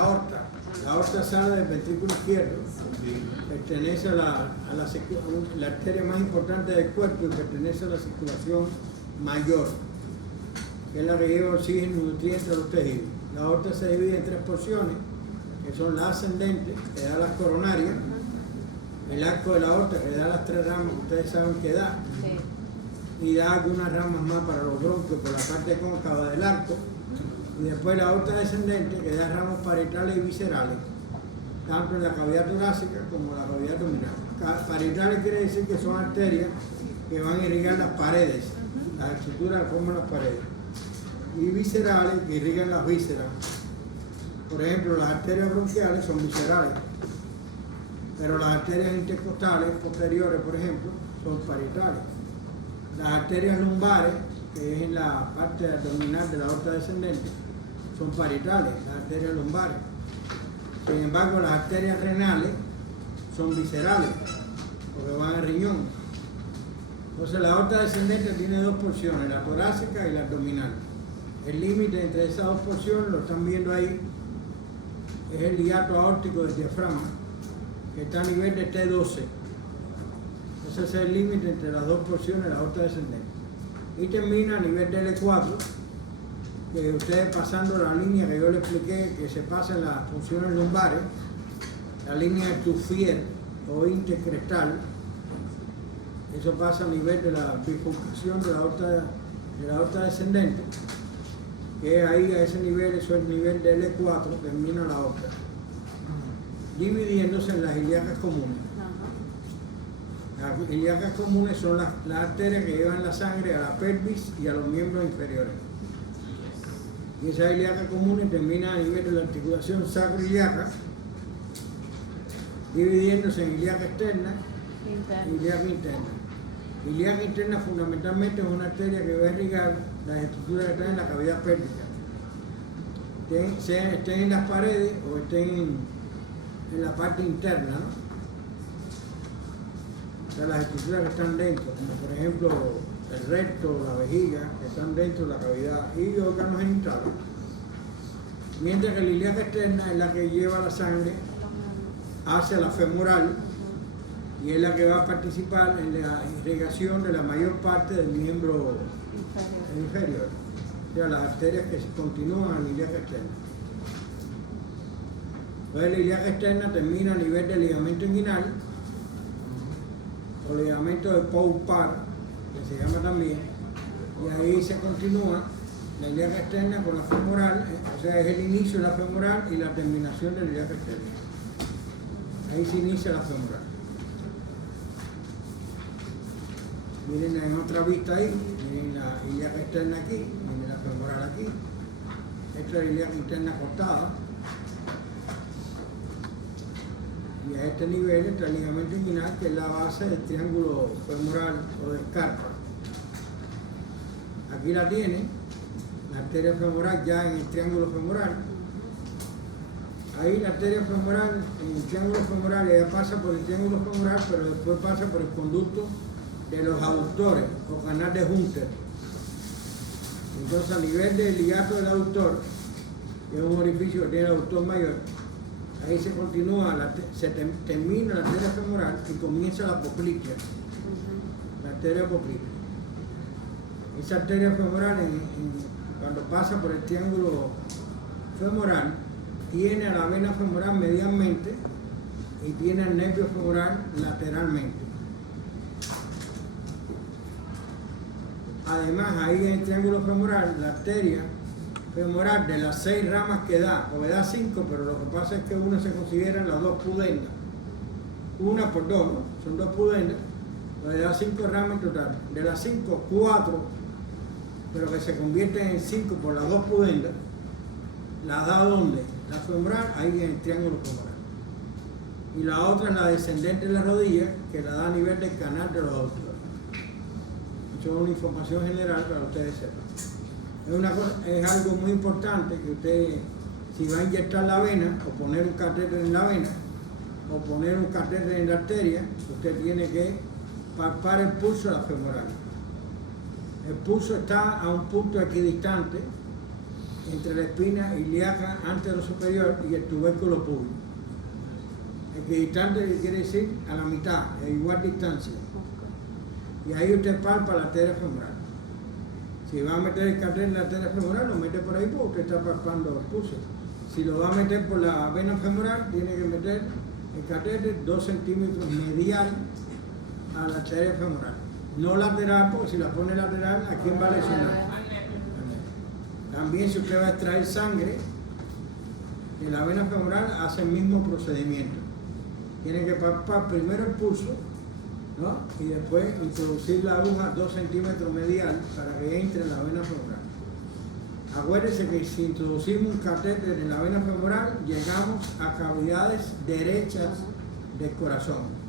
La aorta sale del ventrículo izquierdo, pertenece a la arteria más importante del cuerpo y pertenece a la circulación mayor, que es la que lleva oxígeno y nutrientes a los tejidos. La aorta se divide en 3 porciones, que son la ascendente, que da las coronarias, el arco de la aorta, que da las 3 ramas que ustedes saben que da, y da algunas ramas más para los bronquios por la parte cóncava del arco, y después la aorta descendente, que da ramas parietales y viscerales, tanto en la cavidad torácica como en la cavidad abdominal. Parietales quiere decir que son arterias que van a irrigar las paredes, las estructuras que forman las paredes, y viscerales que irrigan las vísceras. Por ejemplo, las arterias bronquiales son viscerales, pero las arterias intercostales posteriores, por ejemplo, son parietales. Las arterias lumbares, que es en la parte abdominal de la aorta descendente, son parietales, las arterias lumbares. Sin embargo, las arterias renales son viscerales, porque van al riñón. Entonces, la aorta descendente tiene 2 porciones, la torácica y la abdominal. El límite entre esas 2 porciones, lo están viendo ahí, es el hiato aórtico del diafragma, que está a nivel de T12. Ese es el límite entre las 2 porciones de la aorta descendente. Y termina a nivel de L4, que ustedes pasando la línea que yo les expliqué, que se pasa en las funciones lumbares, la línea de Tuffier o intercrestal, eso pasa a nivel de la bifurcación de la aorta descendente, que ahí a ese nivel, eso es el nivel de L4, termina la aorta, dividiéndose en las ilíacas comunes. Las ilíacas comunes son las arterias que llevan la sangre a la pelvis y a los miembros inferiores. Y esa ilíaca común termina a nivel de la articulación sacroiliaca, dividiéndose en ilíaca externa y ilíaca interna. Ilíaca interna fundamentalmente es una arteria que va a irrigar las estructuras que están en la cavidad pélvica, estén en las paredes o estén en la parte interna, ¿no? O sea, las estructuras que están dentro, como por ejemplo el recto, la vejiga, que están dentro de la cavidad, y órganos genitales. Mientras que la ilíaca externa es la que lleva la sangre hacia la femoral y es la que va a participar en la irrigación de la mayor parte del miembro inferior. O sea, las arterias que continúan en la ilíaca externa. Entonces la ilíaca externa termina a nivel del ligamento inguinal o ligamento de Pau-Par, que se llama también, y ahí se continúa la ilíaca externa con la femoral, o sea, es el inicio de la femoral y la terminación de la ilíaca externa. Ahí se inicia la femoral. Miren en otra vista ahí, miren la ilíaca externa aquí, miren la femoral aquí. Esta es la ilíaca interna cortada. Y a este nivel está el ligamento inguinal, que es la base del triángulo femoral o de escarpa. Aquí la tiene, la arteria femoral ya en el triángulo femoral. Ahí la arteria femoral, en el triángulo femoral, ella pasa por el triángulo femoral, pero después pasa por el conducto de los aductores o canal de Hunter. Entonces, a nivel del hiato del aductor, que es un orificio que tiene el aductor mayor, ahí se continúa, termina la arteria femoral y comienza la poplitea, la arteria poplitea. Esa arteria femoral, cuando pasa por el triángulo femoral, tiene a la vena femoral medialmente y tiene el nervio femoral lateralmente. Además, ahí en el triángulo femoral, la arteria femoral de las 6 ramas que da, o da 5, pero lo que pasa es que una se consideran las 2 pudendas. Una por 2, ¿no? Son 2 pudendas, pues da 5 ramas en total. De las 5, 4, pero que se convierten en 5 por las 2 pudendas, la da ¿dónde? La femoral, ahí en el triángulo femoral. Y la otra es la descendente de la rodilla, que la da a nivel del canal de los aductores. Eso es una información general para ustedes sepan. Es algo muy importante que usted, si va a inyectar la vena, o poner un catéter en la vena, o poner un catéter en la arteria, usted tiene que palpar el pulso de la femoral. El pulso está a un punto equidistante entre la espina ilíaca anterosuperior y el tubérculo púbico. Equidistante quiere decir a la mitad, a igual distancia. Y ahí usted palpa la arteria femoral. Si va a meter el catéter en la arteria femoral, lo mete por ahí porque usted está palpando los pulsos. Si lo va a meter por la vena femoral, tiene que meter el catéter 2 centímetros medial a la arteria femoral. No lateral, porque si la pone lateral, ¿a quién va a lesionar? También si usted va a extraer sangre de la vena femoral, hace el mismo procedimiento. Tiene que palpar primero el pulso, ¿no? Y después introducir la aguja 2 centímetros medial para que entre en la vena femoral. Acuérdense que si introducimos un catéter en la vena femoral, llegamos a cavidades derechas del corazón.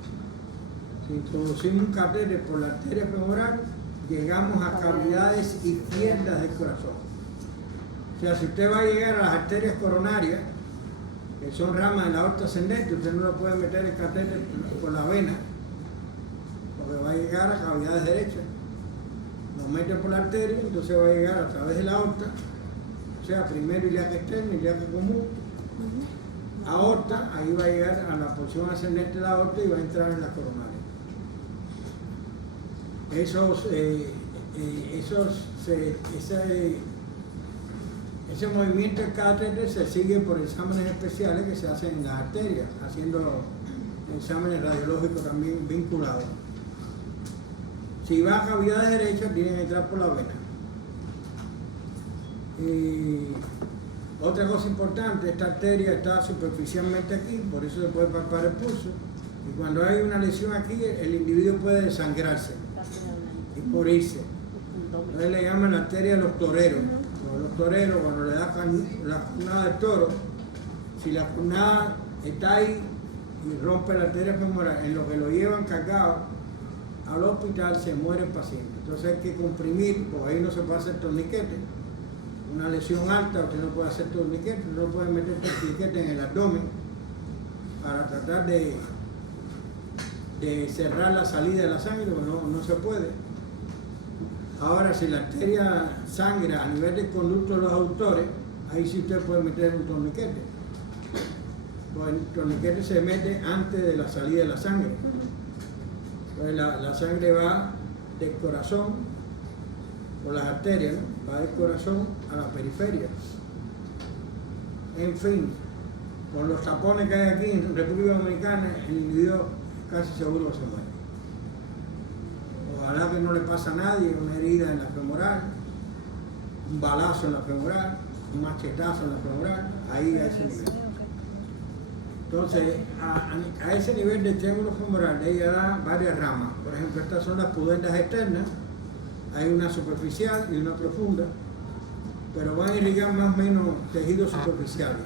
Si introducimos un catéter por la arteria femoral, llegamos a cavidades izquierdas del corazón. O sea, si usted va a llegar a las arterias coronarias, que son ramas de la aorta ascendente, usted no lo puede meter el catéter por la vena, porque va a llegar a cavidades derechas. Lo mete por la arteria, entonces va a llegar a través de la aorta, o sea, primero ilíaca externa, ilíaca común, aorta, ahí va a llegar a la porción ascendente de la aorta y va a entrar en la coronaria. Ese movimiento del catéter se sigue por exámenes especiales que se hacen en las arterias, haciendo exámenes radiológicos también vinculados. Si va a cavidades derechas, tiene que entrar por la vena. Y otra cosa importante, esta arteria está superficialmente aquí, por eso se puede palpar el pulso. Y cuando hay una lesión aquí, el individuo puede desangrarse y morirse. Entonces le llaman la arteria de los toreros. Los toreros, cuando le da la cornada del toro, si la cornada está ahí y rompe la arteria femoral, en lo que lo llevan cargado al hospital, se muere el paciente. Entonces hay que comprimir, porque ahí no se puede hacer torniquete. Una lesión alta, usted no puede hacer torniquete, no puede meter torniquete en el abdomen para tratar de cerrar la salida de la sangre, porque no se puede. Ahora, si la arteria sangra a nivel del conducto de los aductores, ahí sí usted puede meter un torniquete. Pues el torniquete se mete antes de la salida de la sangre. Entonces la sangre va del corazón, por las arterias, ¿no? Va del corazón a la periferia. En fin, con los tapones que hay aquí en República Dominicana, el individuo casi seguro se muere. Ojalá que no le pase a nadie, una herida en la femoral, un balazo en la femoral, un machetazo en la femoral, ahí a ese nivel. Entonces, a ese nivel del triángulo femoral, ella da varias ramas. Por ejemplo, estas son las pudendas externas, hay una superficial y una profunda, pero van a irrigar más o menos tejidos superficiales.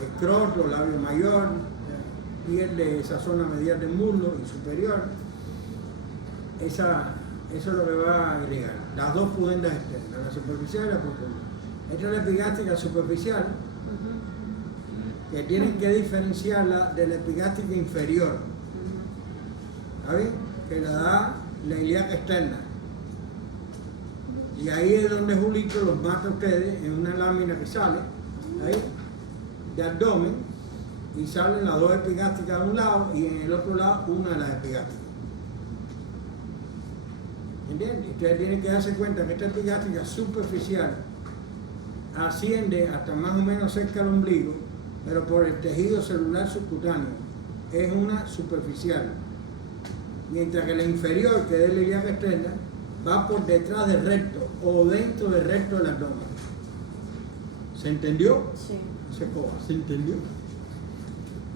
Escroto, labio mayor, piel de esa zona medial del muslo y superior. Eso es lo que va a irrigar. Las dos pudendas externas, la superficial y la profunda. Esta es la epigástrica superficial, que tienen que diferenciarla de la epigástrica inferior. ¿Está bien? Que la da la ilíaca externa. Y ahí es donde Julito los mata a ustedes en una lámina que sale, ahí, de abdomen, y salen las dos epigástricas de un lado y en el otro lado una de las epigástricas. ¿Entienden? Ustedes tienen que darse cuenta que esta epigástrica superficial asciende hasta más o menos cerca del ombligo, pero por el tejido celular subcutáneo. Es una superficial. Mientras que la inferior, que es la ilíaca externa, va por detrás del recto o dentro del recto del abdomen. ¿Se entendió? Sí. ¿Se entendió?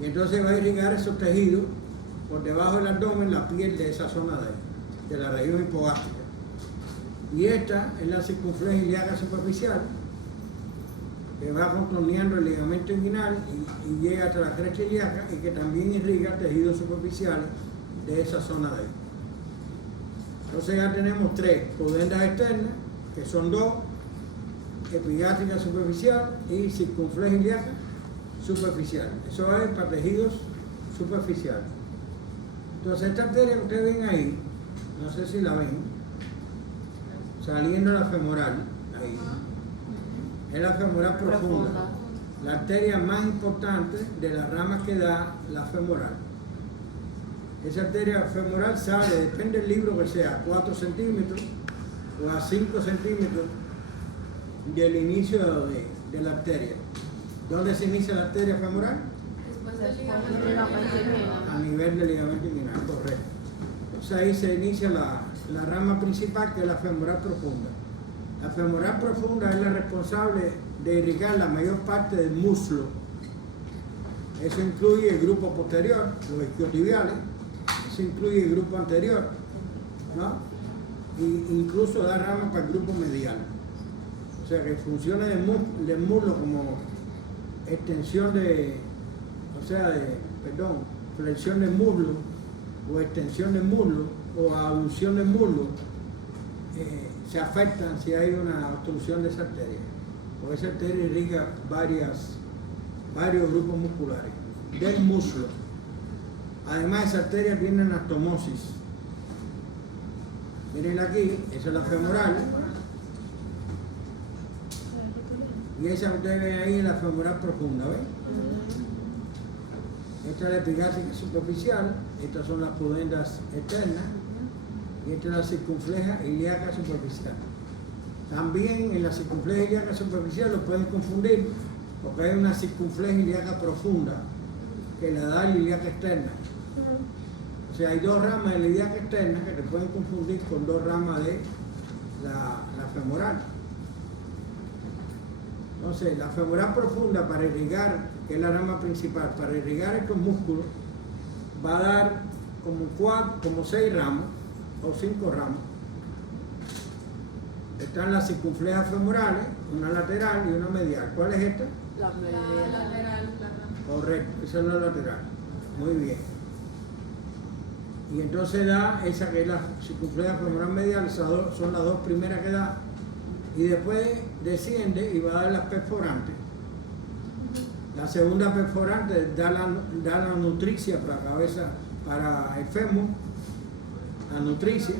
Y entonces va a irrigar esos tejidos por debajo del abdomen, la piel de esa zona de la región hipogástrica. Y esta es la circunfleja ilíaca superficial, que va contorneando el ligamento inguinal y llega hasta la cresta ilíaca y que también irriga tejidos superficiales de esa zona de ahí. Entonces ya tenemos tres pudendas externas, que son dos, epigástrica superficial y circunfleja ilíaca superficial. Eso es para tejidos superficiales. Entonces esta arteria que ustedes ven ahí, no sé si la ven, saliendo de la femoral, ahí. Es la femoral profunda. La arteria más importante de las ramas que da la femoral. Esa arteria femoral sale, depende del libro que sea, a 4 centímetros o a 5 centímetros del inicio de la arteria. ¿Dónde se inicia la arteria femoral? Después del ligamento. A nivel del ligamento inguinal, correcto. Entonces ahí se inicia la rama principal, que es la femoral profunda. La femoral profunda es la responsable de irrigar la mayor parte del muslo. Eso incluye el grupo posterior, los isquiotibiales. Eso incluye el grupo anterior, ¿no? E incluso da rama para el grupo medial. O sea que funciona del muslo como extensión flexión del muslo, o extensión del muslo, o abducción del muslo, se afectan si hay una obstrucción de esa arteria. Porque esa arteria irriga varios grupos musculares del muslo. Además, esa arteria tiene anastomosis. Miren aquí, esa es la femoral. Y esa que ustedes ven ahí es la femoral profunda, ¿ven? Esta es la epigástrica superficial, estas son las pudendas externas, y esta es la circunfleja ilíaca superficial. También en la circunfleja ilíaca superficial lo pueden confundir, porque hay una circunfleja ilíaca profunda, que la da la ilíaca externa. O sea, hay dos ramas de la ilíaca externa que te pueden confundir con dos ramas de la femoral. Entonces, la femoral profunda, para irrigar, que es la rama principal, para irrigar estos músculos, va a dar como 6 ramos o 5 ramos. Están las circunflejas femorales, una lateral y una medial. ¿Cuál es esta? La lateral. Correcto, esa es la lateral. Muy bien. Y entonces da esa que es la circunfleja femoral medial, esas son las dos primeras que da. Y después desciende y va a dar las perforantes. La segunda perforante da la nutricia para la cabeza, para el fémur, la nutricia.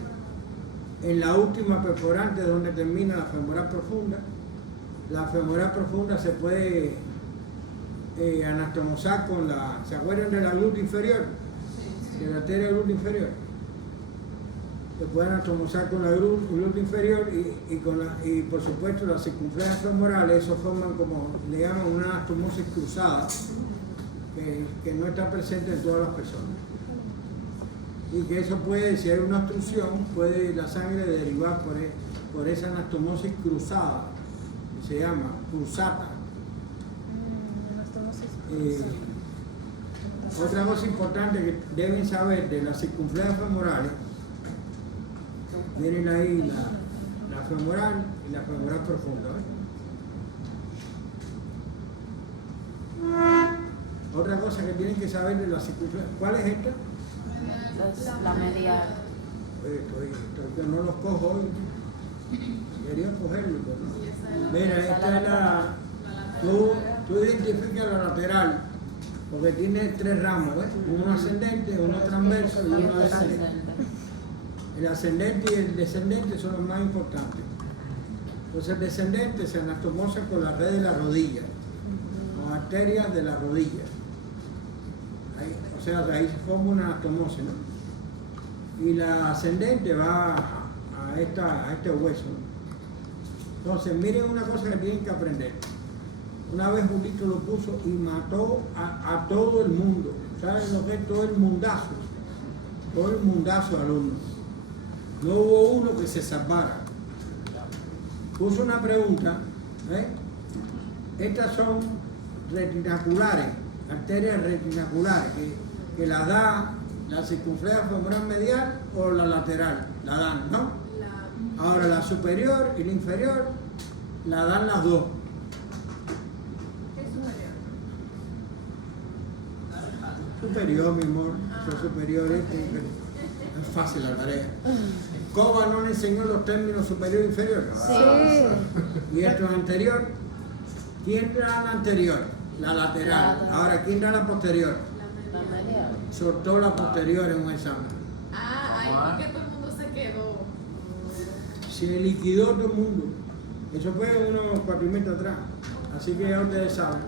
En la última perforante, donde termina la femoral profunda se puede anastomosar con la... ¿Se acuerdan de la glútea inferior? De la arteria glútea inferior. Se puede anastomosar con la glútea inferior y por supuesto las circunflejas femorales. Eso forman como, le llaman, una anastomosis cruzada que no está presente en todas las personas. Y que eso puede, si hay una obstrucción, puede la sangre derivar por esa anastomosis cruzada, que se llama cruzata. Otra cosa importante que deben saber de las circunflejas femorales, miren ahí la femoral y la femoral profunda. Otra cosa que tienen que saber de las circunflejas, ¿cuál es esta? La medial. Yo no los cojo hoy. Quería cogerlo, pero no. Mira, esta es la... Tú identificas la lateral, porque tiene 3 ramos, ¿ves? Uno ascendente, uno transverso y uno descendente. El ascendente y el descendente son los más importantes. Entonces el descendente se anastomosa con la red de la rodilla, con arterias de la rodilla. O sea, de ahí se forma una anastomosis, ¿no? Y la ascendente va a este hueso, ¿no? Entonces, miren una cosa que tienen que aprender. Una vez Julito lo puso y mató a todo el mundo. ¿Saben lo que es todo el mundazo? Todo el mundazo de alumnos. No hubo uno que se salvara. Puso una pregunta, ¿eh? Estas son retinaculares, arterias retinaculares, que la da la circunfleja femoral medial o la lateral, la dan, ¿no? Ahora la superior y la inferior la dan las dos. Superior, mi amor, soy superior, es fácil la tarea. ¿Coba no le enseñó los términos superior e inferior? Sí. ¿Y esto es anterior? ¿Quién da la anterior? La lateral. Ahora, ¿quién da la posterior? La medial. Soltó la posterior en un examen. Ahí porque todo el mundo se quedó. Se liquidó todo el mundo. Eso fue unos 4 metros atrás. Así que ya ustedes saben.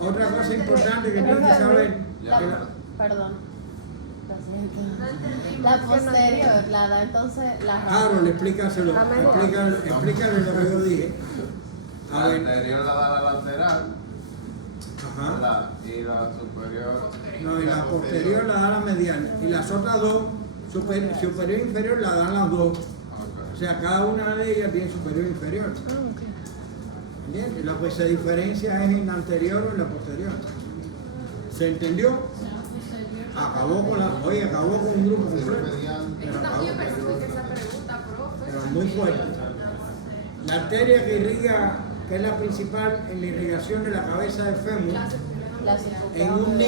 Otra cosa importante que tienen que saber. Perdón. La posterior la da entonces la Claro, explícaselo. Explícale lo que yo dije. La anterior la da la lateral. Ajá. Y la superior. No, y la posterior la da la medial. Y las otras dos, superior e inferior, la dan las dos. O sea, cada una de ellas tiene superior e inferior. ¿Entiendes? Lo que se diferencia es en la anterior o en la posterior. ¿Se entendió? Acabó con un grupo completo. Pero muy fuerte. La arteria que irriga, que es la principal en la irrigación de la cabeza del fémur, en un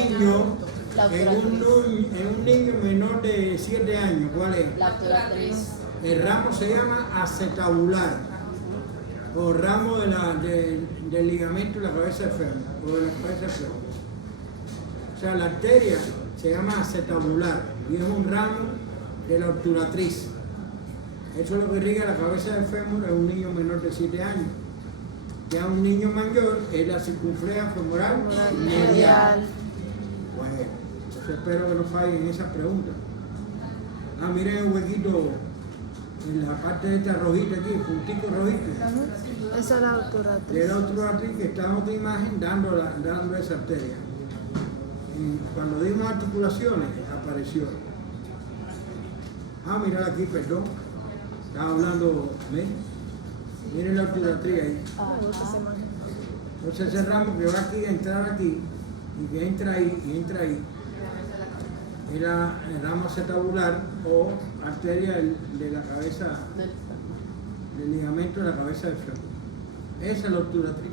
niño menor de 7 años, ¿cuál es? La obturatriz. El ramo se llama acetabular, o ramo del ligamento de la cabeza del fémur, o de la cabeza del fémur. O sea, la arteria se llama acetabular y es un ramo de la obturatriz. Eso es lo que irriga la cabeza del fémur en un niño menor de 7 años. Ya un niño mayor es la circunfleja femoral medial. Bueno, yo espero que no fallen esas preguntas. Miren el huequito en la parte de esta rojita aquí, el puntico rojito. Esa es la obturatriz. Es la obturatriz que está en otra imagen dando esa arteria. Cuando dimos articulaciones, apareció. Mirad aquí, perdón. Estaba hablando, ¿ven? Miren la obturatriz ahí. Entonces ese ramo que va aquí a entrar aquí, y que entra ahí, y entra ahí, era el ramo acetabular o arteria de la cabeza, del ligamento de la cabeza del fémur. Esa es la obturatriz.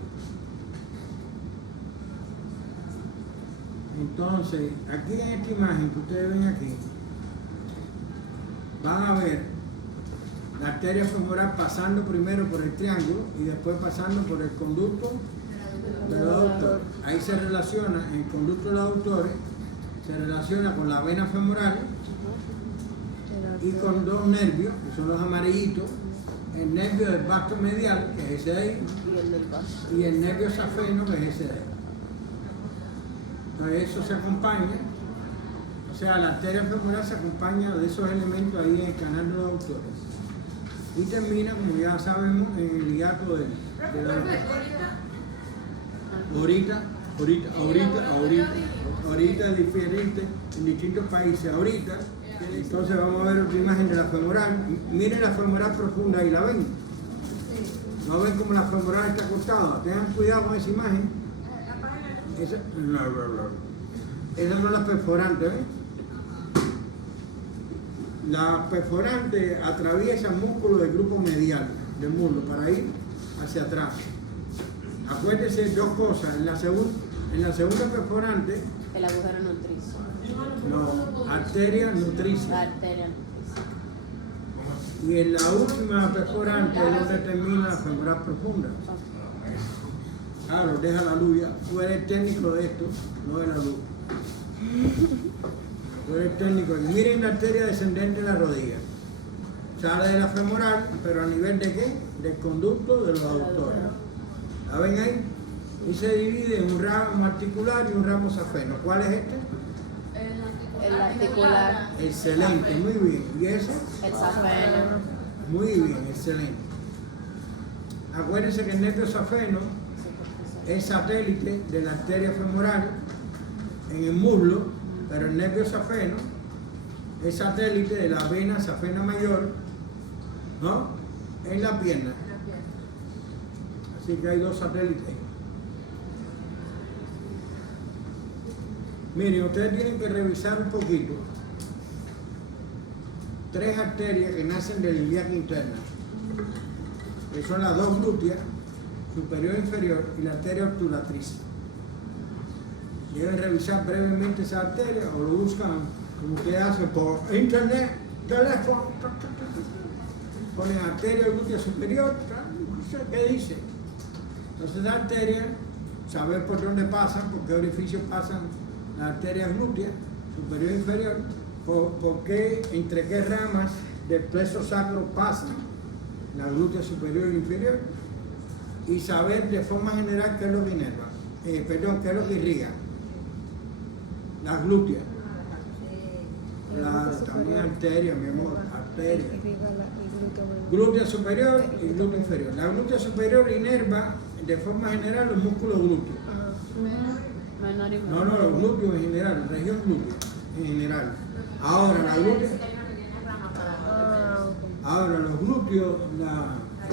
Entonces, aquí en esta imagen que ustedes ven aquí, van a ver la arteria femoral pasando primero por el triángulo y después pasando por el conducto de los aductores. Ahí se relaciona, el conducto de los aductores se relaciona con la vena femoral y con dos nervios, que son los amarillitos, el nervio del vasto medial, que es ese de ahí, y el nervio safeno, que es ese de ahí. Entonces eso se acompaña, o sea, la arteria femoral se acompaña de esos elementos ahí en el canal de los aductores. Y termina, como ya sabemos, en el hiato de la ahorita es diferente en distintos países. Ahorita, entonces vamos a ver otra imagen de la femoral. Miren la femoral profunda ahí, ¿la ven? ¿No ven cómo la femoral está acostada? Tengan cuidado con esa imagen. Esa no es la perforante, ¿ven? La perforante atraviesa el músculo del grupo medial del muslo para ir hacia atrás. Acuérdense dos cosas. En la segunda perforante, el agujero nutricio. no, arteria nutricia. La arteria nutricia. Y en la última perforante es donde termina la femoral profunda. Claro, deja la luz ya. Tú eres técnico de esto, no de la luz. Tú eres técnico. Y miren la arteria descendente de la rodilla. Sale de la femoral, pero a nivel de ¿qué? Del conducto de los aductores. ¿La ven ahí? Y se divide en un ramo articular y un ramo safeno. ¿Cuál es este? El articular. Excelente, muy bien. ¿Y ese? El safeno. Muy bien, excelente. Acuérdense que el nervio safeno es satélite de la arteria femoral en el muslo, pero el nervio safeno es satélite de la vena safena mayor, ¿no? En la pierna. Así que hay dos satélites. Miren, ustedes tienen que revisar un poquito. 3 arterias que nacen de la ilíaca interna, que son las dos glúteas, superior e inferior, y la arteria obturatriz. Deben revisar brevemente esa arteria o lo buscan como ustedes hacen por internet, teléfono, ponen arteria glútea superior, ¿qué dice? Entonces la arteria, saber por dónde pasan, por qué orificios pasan las arterias glúteas, superior e inferior, por qué, entre qué ramas del plexo sacro pasan la glútea superior e inferior, y saber de forma general qué es lo que inerva, qué es lo que irriga. Las glúteas, también arteria, mi amor, arteria. Irriga el glúteo menor. Glúteo superior y glúteo inferior. La glútea superior inerva de forma general los músculos glúteos. Ajá. Menor y No, los glúteos en general, región glútea en general. Ahora, la glútea, ahora los glúteos,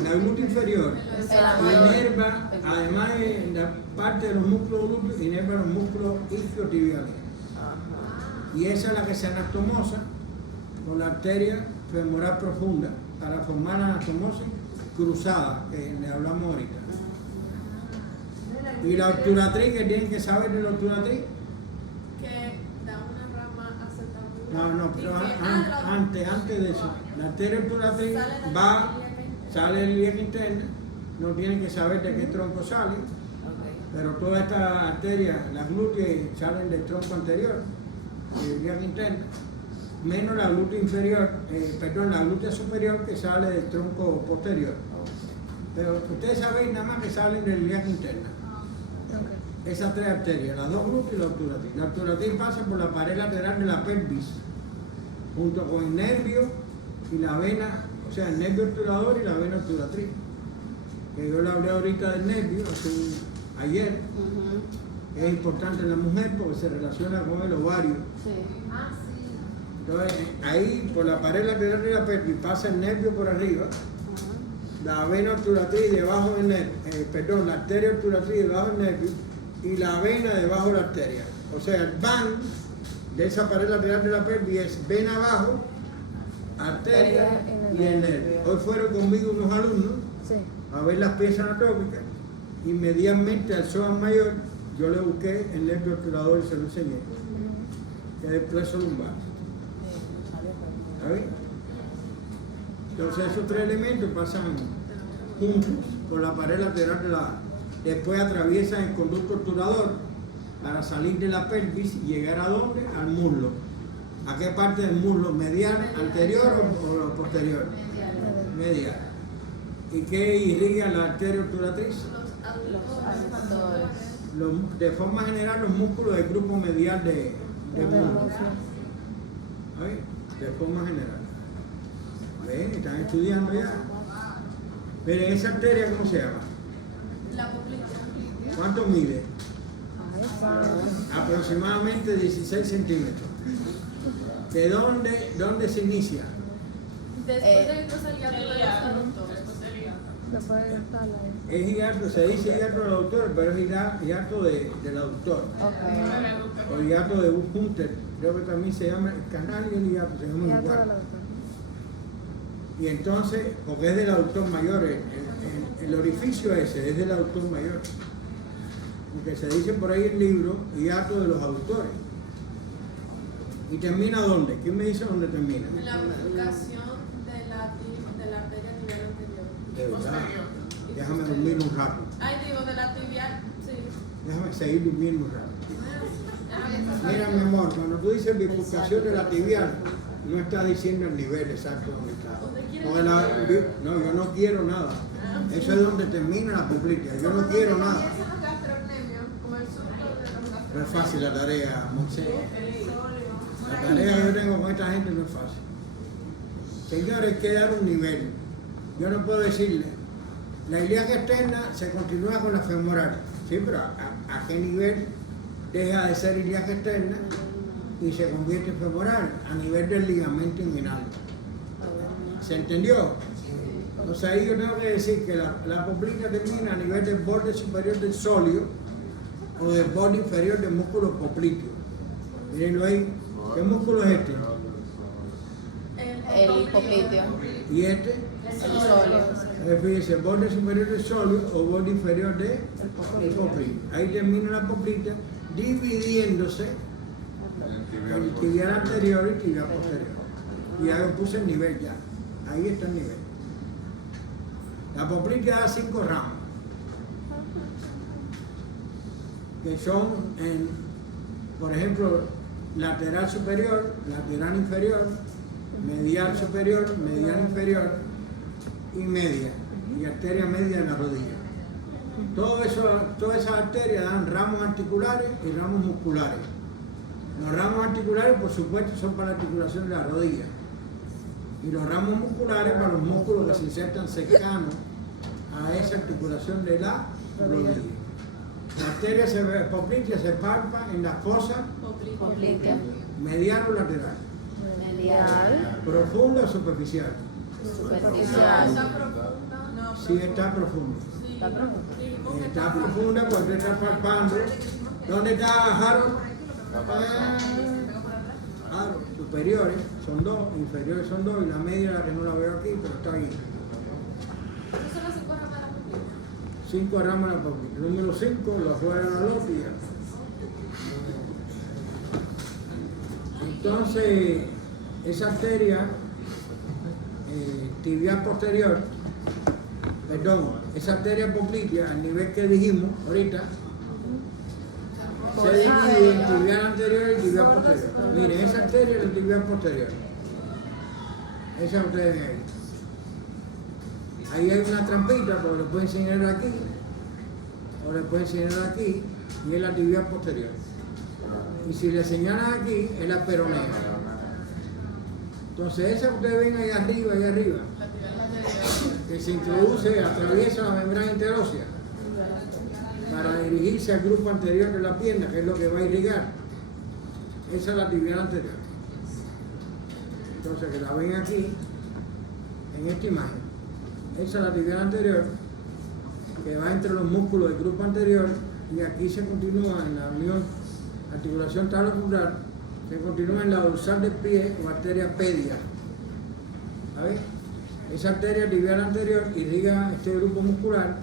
la glútea inferior inerva, además de la parte de los músculos glúteos, inerva los músculos isquiotibiales. Y esa es la que se anastomosa con la arteria femoral profunda para formar la anastomosis cruzada, que le hablamos ahorita. Y la obturatriz, que tienen que saber de la obturatriz. Que da una rama hacia No, pero antes de eso, la arteria obturatriz sale de la ilíaca interna, no tienen que saber de qué tronco sale, pero todas estas arterias, las glúteas, salen del tronco anterior, de la ilíaca interna, menos la glútea inferior, la glútea superior que sale del tronco posterior. Pero ustedes saben nada más que salen de la ilíaca interna. Esas tres arterias, las dos glúteas y la obturatriz. La obturatriz pasa por la pared lateral de la pelvis, junto con el nervio y la vena, o sea, el nervio obturador y la vena obturatriz. Que yo le hablé ahorita del nervio, ayer. Es importante en la mujer porque se relaciona con el ovario. Entonces, ahí por la pared lateral de la pelvis pasa el nervio por arriba, la vena obturatriz debajo del nervio, la arteria obturatriz debajo del nervio y la vena debajo de la arteria. O sea, el van de esa pared lateral de la pelvis es vena abajo, arteria y el nervio. Hoy fueron conmigo unos alumnos a ver las piezas anatómicas y medianamente al psoas mayor yo le busqué el nervio obturador y se lo enseñé, que es el plexo lumbar. ¿Está bien? Entonces esos tres elementos pasan juntos por la pared lateral de la... Después atraviesan el conducto obturador para salir de la pelvis y llegar a dónde? Al muslo. ¿A qué parte del muslo? ¿Medial, anterior o posterior? Medial. ¿Y qué irriga la arteria obturatriz? De forma general los músculos del grupo medial de muslo. ¿Ahí? De forma general. ¿Ven? Están estudiando ya. Miren, esa arteria, ¿cómo se llama? la poplita. ¿Cuánto mide? Aproximadamente 16 centímetros. ¿De dónde se inicia? Después de esto salía todo el aductor. Después de gastarla. Es hiato, se dice hiato del aductor, pero es hiato del aductor. O hiato de Hunter, creo que también se llama el canal y el hiato, se llama Hiato igual. del aductor. Y entonces, porque es del aductor mayor, el orificio ese es del aductor mayor. Porque se dice por ahí en el libro, hiato de los aductores. ¿Y termina dónde? ¿Quién me dice dónde termina? En la bifurcación de la arteria tibial anterior. De verdad. Déjame dormir un rato. Ay, digo, de la tibial, sí. Déjame seguir durmiendo un rato. Mira, mi amor, cuando tú dices bifurcación de la tibial, no estás diciendo el nivel exacto donde está. No, yo no quiero nada. Eso es donde termina la poplita. Yo no quiero nada. No es fácil la tarea, Moisés. La tarea que yo tengo con esta gente no es fácil. Señores, hay que dar un nivel. Yo no puedo decirle, la ilíaca externa se continúa con la femoral. Sí, pero ¿a qué nivel deja de ser ilíaca externa y se convierte en femoral? A nivel del ligamento inguinal. ¿Se entendió? O sea, ahí yo tengo que decir que la poplita termina a nivel del borde superior del sóleo o del borde inferior del músculo popliteo. Mírenlo ahí. ¿Qué músculo es este? El popliteo. ¿Y este? El sóleo. Fíjense, borde superior del sóleo o borde inferior del popliteo. Ahí termina la poplita dividiéndose el tibial anterior y tibial posterior. Y ahí puse el nivel ya. Ahí está el nivel. La poplita da 5 ramas, que son, por ejemplo, lateral superior, lateral inferior, medial superior, medial inferior y media, y arteria media en la rodilla. Todas esas arterias dan ramos articulares y ramos musculares. Los ramos articulares, por supuesto, son para la articulación de la rodilla. Y los ramos musculares para los músculos que se insertan cercanos a esa articulación de la rodilla. La arteria poplitea se palpa en las fosas Poplitea. medial o lateral, Medial. profunda o superficial. Superficial. Está profunda. No, Sí está profundo. Sí. Está profunda. Dijimos que Está profunda porque usted está palpando. ¿Dónde está Harold? Harold, superiores son dos, inferiores son dos y la media la que no la veo aquí, pero está ahí. Esas son las 5 ramas de la poplita. 5 ramas de la poplita. Número 5, lo juega la lópida. Entonces, esa arteria tibial posterior, perdón, esa arteria poplitea, al nivel que dijimos ahorita, se divide en tibial anterior y tibial posterior. Miren, esa arteria es el tibial posterior. Esa que ustedes ven ahí. Ahí hay una trampita, porque le pueden enseñar aquí, o le pueden enseñar aquí, y es la tibial posterior. Y si le señalan aquí, es la peronea. Entonces, esa que ustedes ven ahí arriba, que se introduce, atraviesa la membrana interósea para dirigirse al grupo anterior de la pierna, que es lo que va a irrigar. Esa es la tibial anterior. Entonces, que la ven aquí, en esta imagen. Esa es la tibial anterior, que va entre los músculos del grupo anterior, y aquí se continúa en la unión articulación talocular, se continúa en la dorsal del pie o arteria pedia. ¿Sabes? Esa arteria tibial anterior irriga este grupo muscular,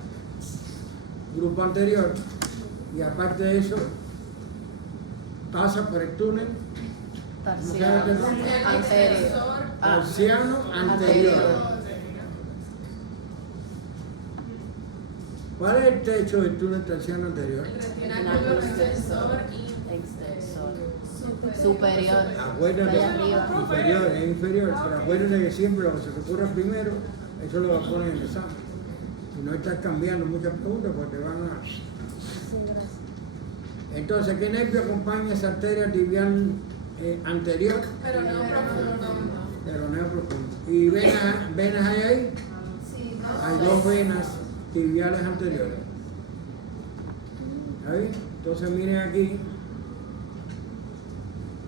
grupo anterior, y aparte de eso, pasa por el túnel Tarsiano. Anterior. tarsiano anterior. ¿Cuál es el techo del túnel tarsiano anterior? El retináculo extensor y Extensor. superior. Superior. Acuérdate, Allá arriba. inferior, es inferior, pero acuérdate que siempre lo que se te ocurra primero, eso lo va a poner en el examen. Si no estás cambiando muchas preguntas, pues te van a... Sí, gracias. Entonces, ¿qué nervio acompaña esa arteria tibial anterior? Pero no profundo. Peroneo profundo. ¿Y venas hay ahí? Sí, no. Hay dos venas tibiales anteriores. ¿Está bien? Entonces miren aquí,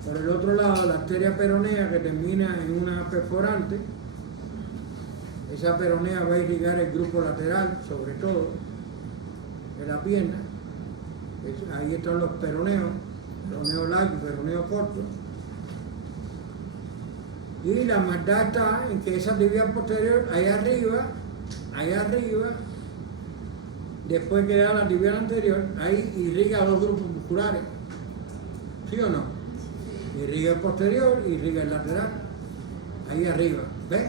por el otro lado, la arteria peronea que termina en una perforante. Esa peronea va a irrigar el grupo lateral, sobre todo, de la pierna. Ahí están los peroneos, peroneo largo y peroneo corto. Y la maldad está en que esa tibial posterior, ahí arriba, después que da la tibial anterior, ahí irriga dos grupos musculares. ¿Sí o no? Irriga el posterior y irriga el lateral. Ahí arriba. ¿Ves?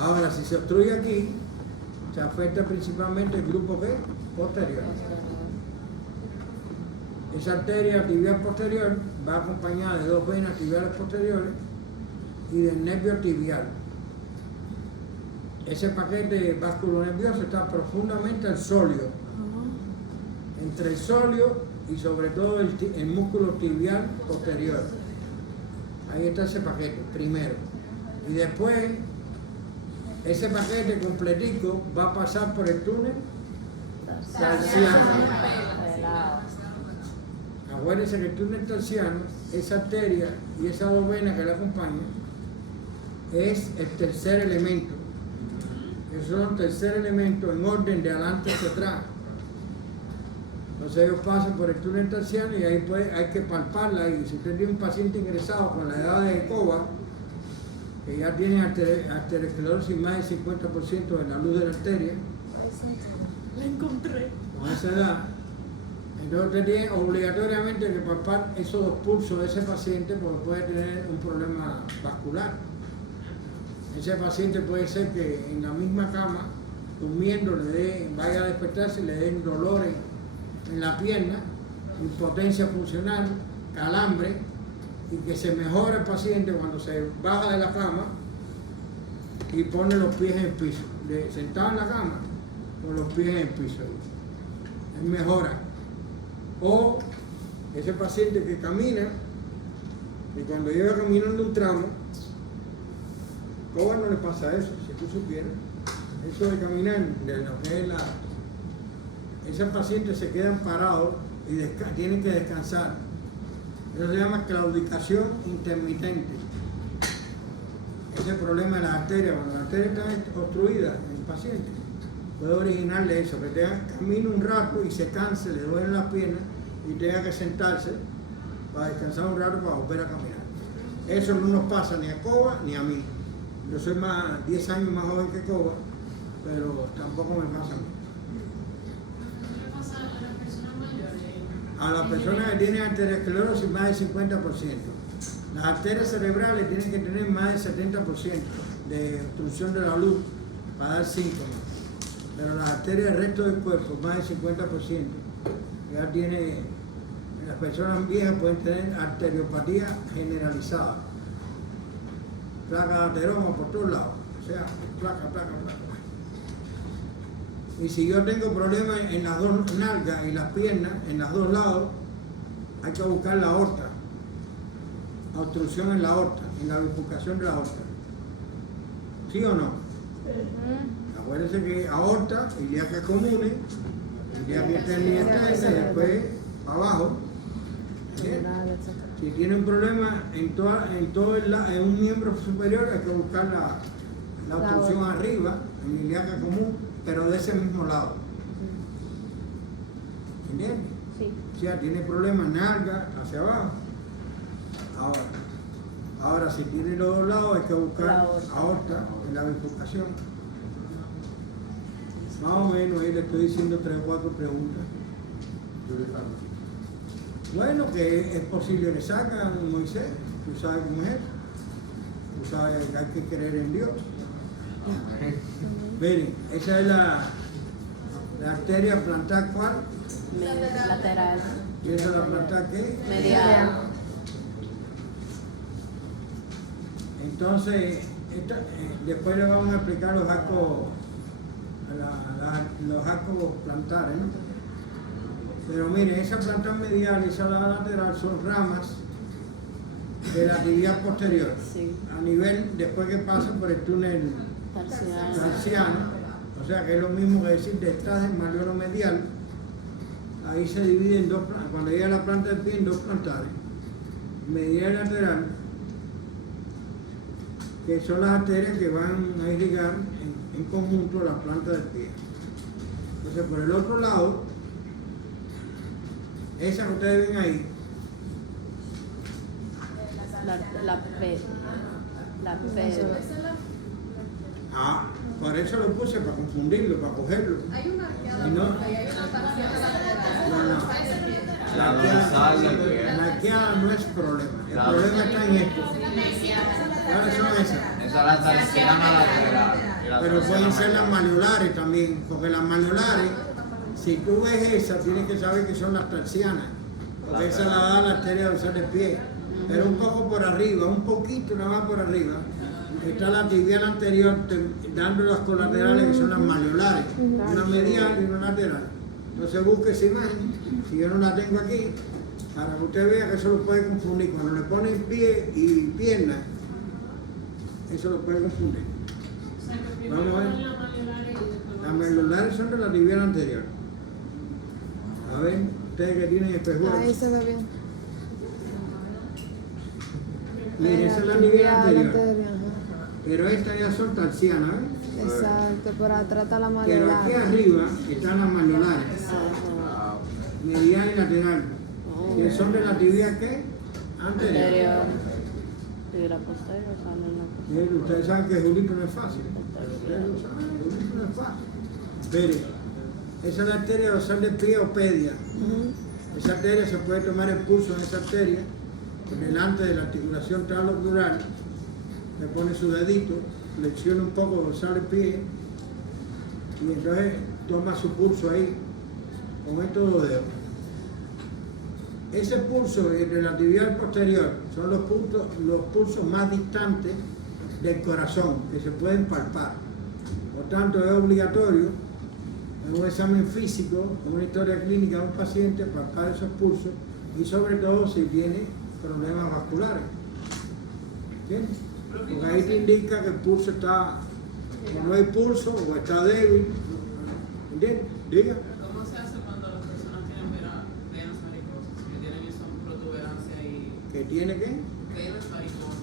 Ahora, si se obstruye aquí, se afecta principalmente el grupo ¿qué? Posterior. Esa arteria tibial posterior va acompañada de dos venas tibiales posteriores y del nervio tibial. Ese paquete vasculonervioso está profundamente al sóleo, entre el sóleo y sobre todo el músculo tibial posterior. Ahí está ese paquete, primero. Y después, ese paquete completico va a pasar por el túnel tarsiano. Acuérdense que el túnel tarsiano, esa arteria y esas dos venas que la acompañan, es el tercer elemento. Esos son el tercer elemento en orden de adelante hacia atrás. Entonces ellos pasan por el túnel tarsiano y ahí hay que palparla. Y si usted tiene un paciente ingresado con la edad de COVA, que ya tiene arteriosclerosis más del 50% de la luz de la arteria, La encontré. con esa edad, entonces usted tiene obligatoriamente que palpar esos dos pulsos de ese paciente porque puede tener un problema vascular. Ese paciente puede ser que en la misma cama, durmiendo, vaya a despertarse y le den dolores en la pierna, impotencia funcional, calambre, y que se mejora el paciente cuando se baja de la cama y pone los pies en el piso, sentado en la cama, con los pies en el piso. Es mejora. O ese paciente que camina, y cuando lleva caminando un tramo, Coba no le pasa eso, si tú supieras. Eso de caminar, de lo que es esos pacientes se quedan parados y tienen que descansar. Eso se llama claudicación intermitente. Ese problema de las arterias, cuando las arterias están obstruidas en el paciente, puede originarle eso, que camina un rato y se canse, le duelen las piernas y tenga que sentarse para descansar un rato para volver a caminar. Eso no nos pasa ni a Coba ni a mí. Yo soy 10 años más joven que Coba, pero tampoco me pasa a mí. ¿Qué le pasa a las personas mayores? A las personas que tienen arteriosclerosis más del 50%. Las arterias cerebrales tienen que tener más del 70% de obstrucción de la luz para dar síntomas. Pero las arterias del resto del cuerpo, más del 50%, ya tiene, las personas viejas pueden tener arteriopatía generalizada. Placa de ateroma por todos lados. O sea, placa. Y si yo tengo problemas en las dos nalgas y las piernas, en los dos lados, hay que buscar la aorta. Obstrucción en la aorta, en la bifurcación de la aorta. ¿Sí o no? Acuérdense que aorta, ilíaca comune, ilíaca interna y externa, y después para abajo. ¿Bien? Si tiene un problema en un miembro superior, hay que buscar la obstrucción arriba, en ilíaca común, pero de ese mismo lado. ¿Entiendes? Sí. O sea, tiene problemas nalga hacia abajo. Ahora, si tiene los dos lados, hay que buscar La aorta. aorta en la bifurcación. Más o menos, ahí le estoy diciendo 3 o 4 preguntas. Bueno, que es posible que salgan, Moisés. Tú sabes cómo es eso. Tú sabes que hay que creer en Dios. Miren, esa es la arteria plantar, ¿cuál? Lateral. ¿Y esa es la plantar qué? Medial. Entonces, después le vamos a explicar los arcos, los arcos plantares, ¿no? Pero miren, esa plantar medial y esa lateral son ramas de la tibial posterior, Sí. a nivel, después que pasan por el túnel tarsiano, o sea que es lo mismo que decir detrás del malleolo medial. Ahí se divide en dos, cuando llega la planta del pie, en dos plantares, medial y lateral, que son las arterias que van a irrigar en conjunto la planta del pie. Entonces, por el otro lado, esa que ustedes ven ahí, La por eso lo puse, para confundirlo, para cogerlo. Hay una arqueada, Y no, hay una parcial. La dorsal del pie. la arqueada no es problema. El problema está en esto. ¿Cuáles son esas? Esa es la tarsiana lateral. Y la Pero tarsiana pueden ser las mayor. malleolares también, porque las malleolares, si tú ves esa, tienes que saber que son las tarsianas, porque esa la da la arteria dorsal del pie. Pero un poco por arriba, un poquito nada más por arriba, está la tibial anterior dando las colaterales que son las malleolares, una medial y una lateral. Entonces busque esa imagen, si yo no la tengo aquí, para que usted vea que eso lo puede confundir. Cuando le ponen pie y pierna, eso lo puede confundir. O sea, que primero Vamos a ver. ponen la malleolares y después Las malleolares son de la tibial anterior. A ver, ustedes que tienen espejuelos. Ahí se ve bien. Miren, esa es la tibial anterior. Ajá. Pero estas ya son tarsianas, ¿ves? Exacto, por atrás está la Pero malleolar. aquí arriba están las malleolares, Ah, medial y lateral, que son de la tibia ¿qué? Anterior. anterior. Y la posterior sale en la posterior. Ustedes saben que Julito no es fácil. Ustedes lo saben, Julito no es fácil. Miren, esa es la arteria dorsal del pie o pedia. Esa arteria se puede tomar el pulso en esa arteria, delante de la articulación tralocular, le pone su dedito, flexiona un poco dorsal del pie y entonces toma su pulso ahí con estos dos dedos. Ese pulso de la tibial posterior son los pulsos más distantes del corazón, que se pueden palpar. Por tanto, es obligatorio en un examen físico, en una historia clínica de un paciente, palpar esos pulsos y sobre todo si tiene problemas vasculares. ¿Entiendes? Porque ahí te indica que el pulso está, o no hay pulso o está débil. ¿Entiendes? Diga. ¿Cómo se hace cuando las personas tienen venas mariposas? Que tienen esa protuberancia y ¿Que tiene qué? venas mariposas.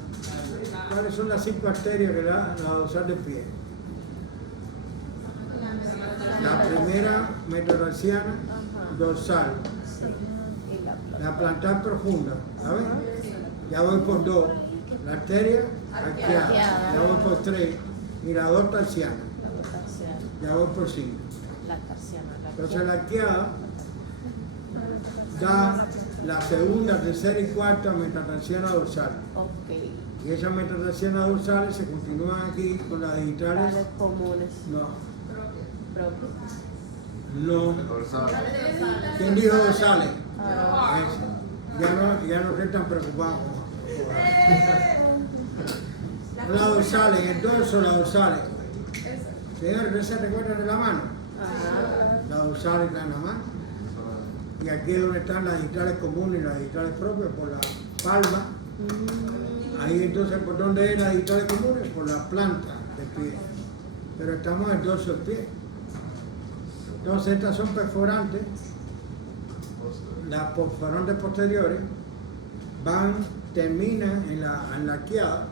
¿Cuáles son las 5 arterias que da la dorsal del pie? La primera, metatarsiana, dorsal. Y la La plantar profunda, ¿sabes? Ya voy por 2. La arteria arqueada. Ya voy por 3. Y la 2 tarsiana. tarsiana. Ya voy por 5. La tarsiana. Entonces la arqueada da la segunda, tercera y cuarta metatarsiana dorsal. Ok. Y esas metatarsianas dorsales se continúan aquí con las digitales. Tales comunes. No, Propios. no. Dorsal. ¿Quién dijo dorsales? Ah, Ese. Ya no estoy tan preocupado. La dorsales, el dorso, la dorsales. Señor, ¿no se recuerdan de la mano? ajá. La dorsal está en la mano. Y aquí es donde están las digitales comunes y las digitales propias, por la palma. Ahí entonces, ¿por dónde es las digitales comunes? Por la planta del pie. Pero estamos en el dorso del pie. Entonces estas son perforantes. Las perforantes posteriores terminan en la arqueada,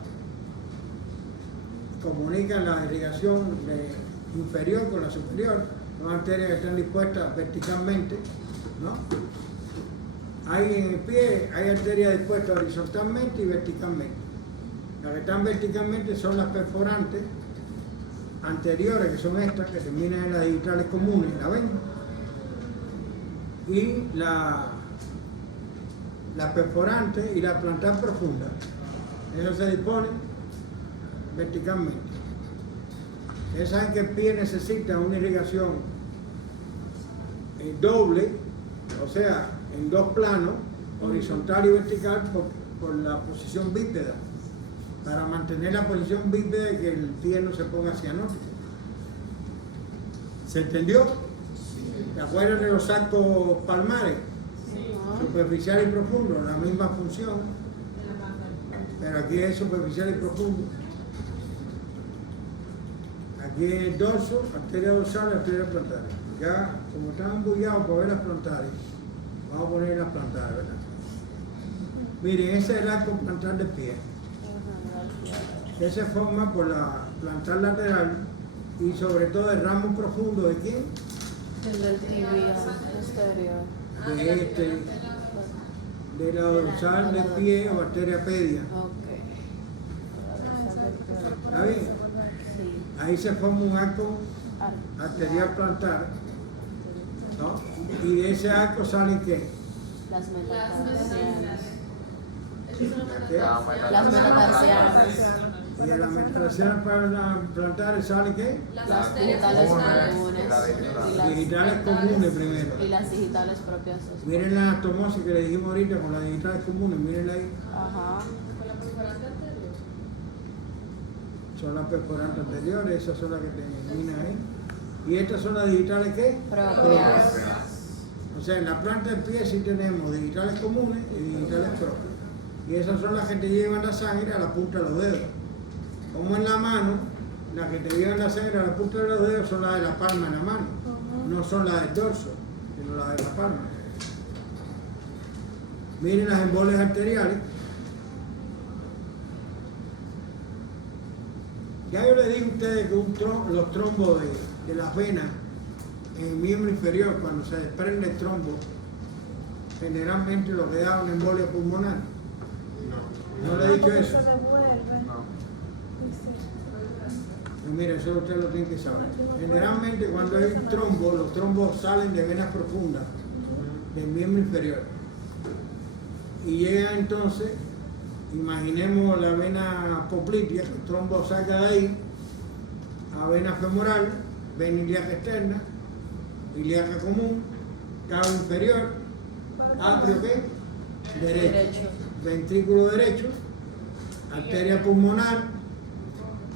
comunican la irrigación inferior con la superior, son arterias que están dispuestas verticalmente, ¿no? Hay en el pie, hay arterias dispuestas horizontalmente y verticalmente. Las que están verticalmente son las perforantes anteriores, que son estas, que terminan en las digitales comunes, ¿la ven? Y la perforante y la plantar profunda. Ellos se disponen verticalmente. Ustedes saben que el pie necesita una irrigación doble, o sea, en 2 planos, horizontal y vertical, por la posición bípeda, para mantener la posición bípeda y que el pie no se ponga cianótico. ¿Se entendió? ¿Se acuerdan de los sacos palmares? Superficial y profundo, la misma función, pero aquí es superficial y profundo. Aquí es el dorso, arteria dorsal y arteria plantar. Ya, como están embullados por ver las plantares, vamos a poner las plantares, ¿verdad? Miren, ese es el arco plantar del pie. Que se forma por la plantar lateral y sobre todo el ramo profundo de quién? El del tibia posterior. De la dorsal del pie o arteria pedia. Ok. ¿Está bien? Sí. Ahí se forma un arco arterial plantar, ¿no? Y de ese arco salen ¿qué? Las metatarsianas. ¿Qué? Las metatarsianas. Y de la metatarsiana plantares salen ¿qué? Las digitales comunes. Digitales comunes primero. Y las digitales propias. Miren la anastomosis que le dijimos ahorita con las digitales comunes, mírenla ahí. Ajá. Son las perforantes anteriores, esas son las que terminan ahí. Y estas son las digitales ¿qué? Propias. O sea, en la planta del pie sí tenemos digitales comunes y digitales propias. Y esas son las que te llevan la sangre a la punta de los dedos. Como en la mano, las que te llevan la sangre a la punta de los dedos son las de la palma en la mano. No son las del dorso, sino las de la palma. Miren las embolias arteriales. Ya yo les dije a ustedes que los trombos de las venas en el miembro inferior, cuando se desprende el trombo, generalmente lo que da una embolia pulmonar. No le he dicho eso. Y mire, eso usted lo tiene que saber. Generalmente cuando hay un trombo, los trombos salen de venas profundas del miembro inferior. Y llega entonces, imaginemos la vena poplitea, que el trombo salga de ahí, a vena femoral, vena ilíaca externa, ilíaca común, cabo inferior, atrio ¿qué? Derecho. Ventrículo derecho, arteria pulmonar,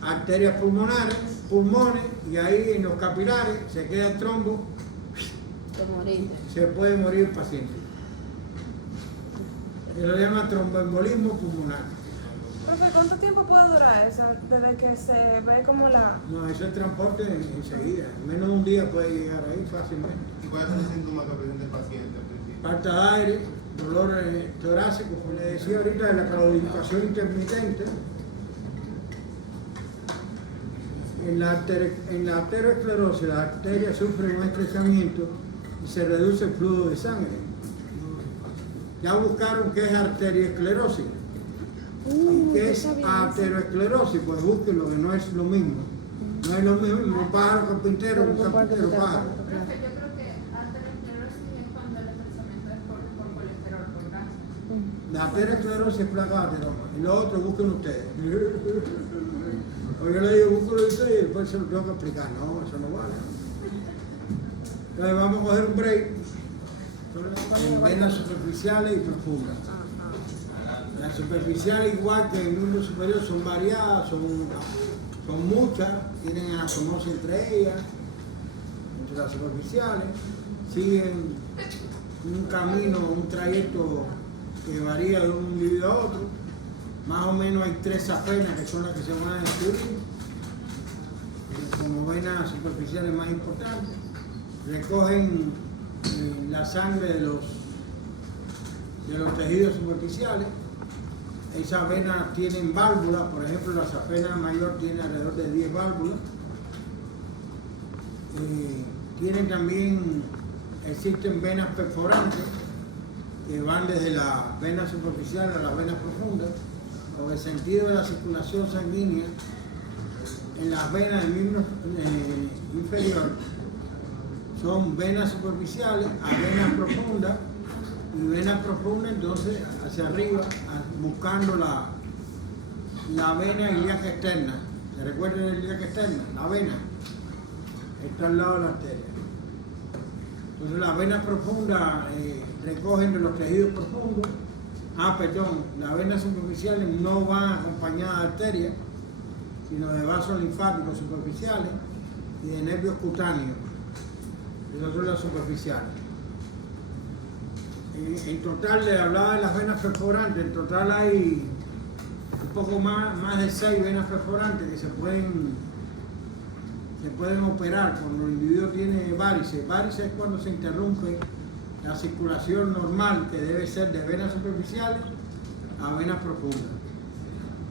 arterias pulmonares, pulmones y ahí en los capilares se queda el trombo, Te moriste. se puede morir el paciente. Se lo llama tromboembolismo pulmonar. Profe, ¿cuánto tiempo puede durar eso? Desde que se ve como la... No, eso es transporte enseguida. En menos de un día puede llegar ahí fácilmente. ¿Y cuáles son los síntomas que presenta el paciente al principio? Falta de aire, dolor torácico, como le decía ahorita, de la claudicación intermitente. En la arteriosclerosis, la arteria sufre un estrechamiento y se reduce el flujo de sangre. Ya buscaron qué es arteriosclerosis. ¿Y qué es aterosclerosis? Pues búsquenlo, que no es lo mismo. No es lo mismo un pájaro carpintero, un carpintero pájaro. Profe, yo creo que aterosclerosis es cuando el estresamiento es por colesterol, por grasa. La aterosclerosis es placa ateroma. Y lo otro, búsquenlo ustedes. O yo le digo, búsquenlo ustedes y después se lo tengo que explicar. No, eso no vale. Entonces vamos a coger un break. En venas superficiales y profundas. Las superficiales, igual que el miembro superior, son variadas, son muchas, tienen anastomosis entre ellas, entre las superficiales, siguen un camino, un trayecto que varía de un individuo a otro. Más o menos hay 3 safenas que son las que se van a descubrir como venas superficiales más importantes. Recogen la sangre de los tejidos superficiales. Esas venas tienen válvulas, por ejemplo, la safena mayor tiene alrededor de 10 válvulas. Tienen también, existen venas perforantes que van desde las venas superficiales a las venas profundas, con el sentido de la circulación sanguínea en las venas del miembro inferior. Son venas superficiales a venas profundas y venas profundas entonces hacia arriba buscando la vena ilíaca externa. ¿Se recuerdan de la ilíaca externa? La vena está al lado de la arteria. Entonces las venas profundas recogen de los tejidos profundos. Las venas superficiales no van acompañadas de arterias, sino de vasos linfáticos superficiales y de nervios cutáneos. Esas son las superficiales. En total, le hablaba de las venas perforantes, en total hay un poco más de 6 venas perforantes que se pueden operar cuando el individuo tiene varices. Varices es cuando se interrumpe la circulación normal, que debe ser de venas superficiales a venas profundas.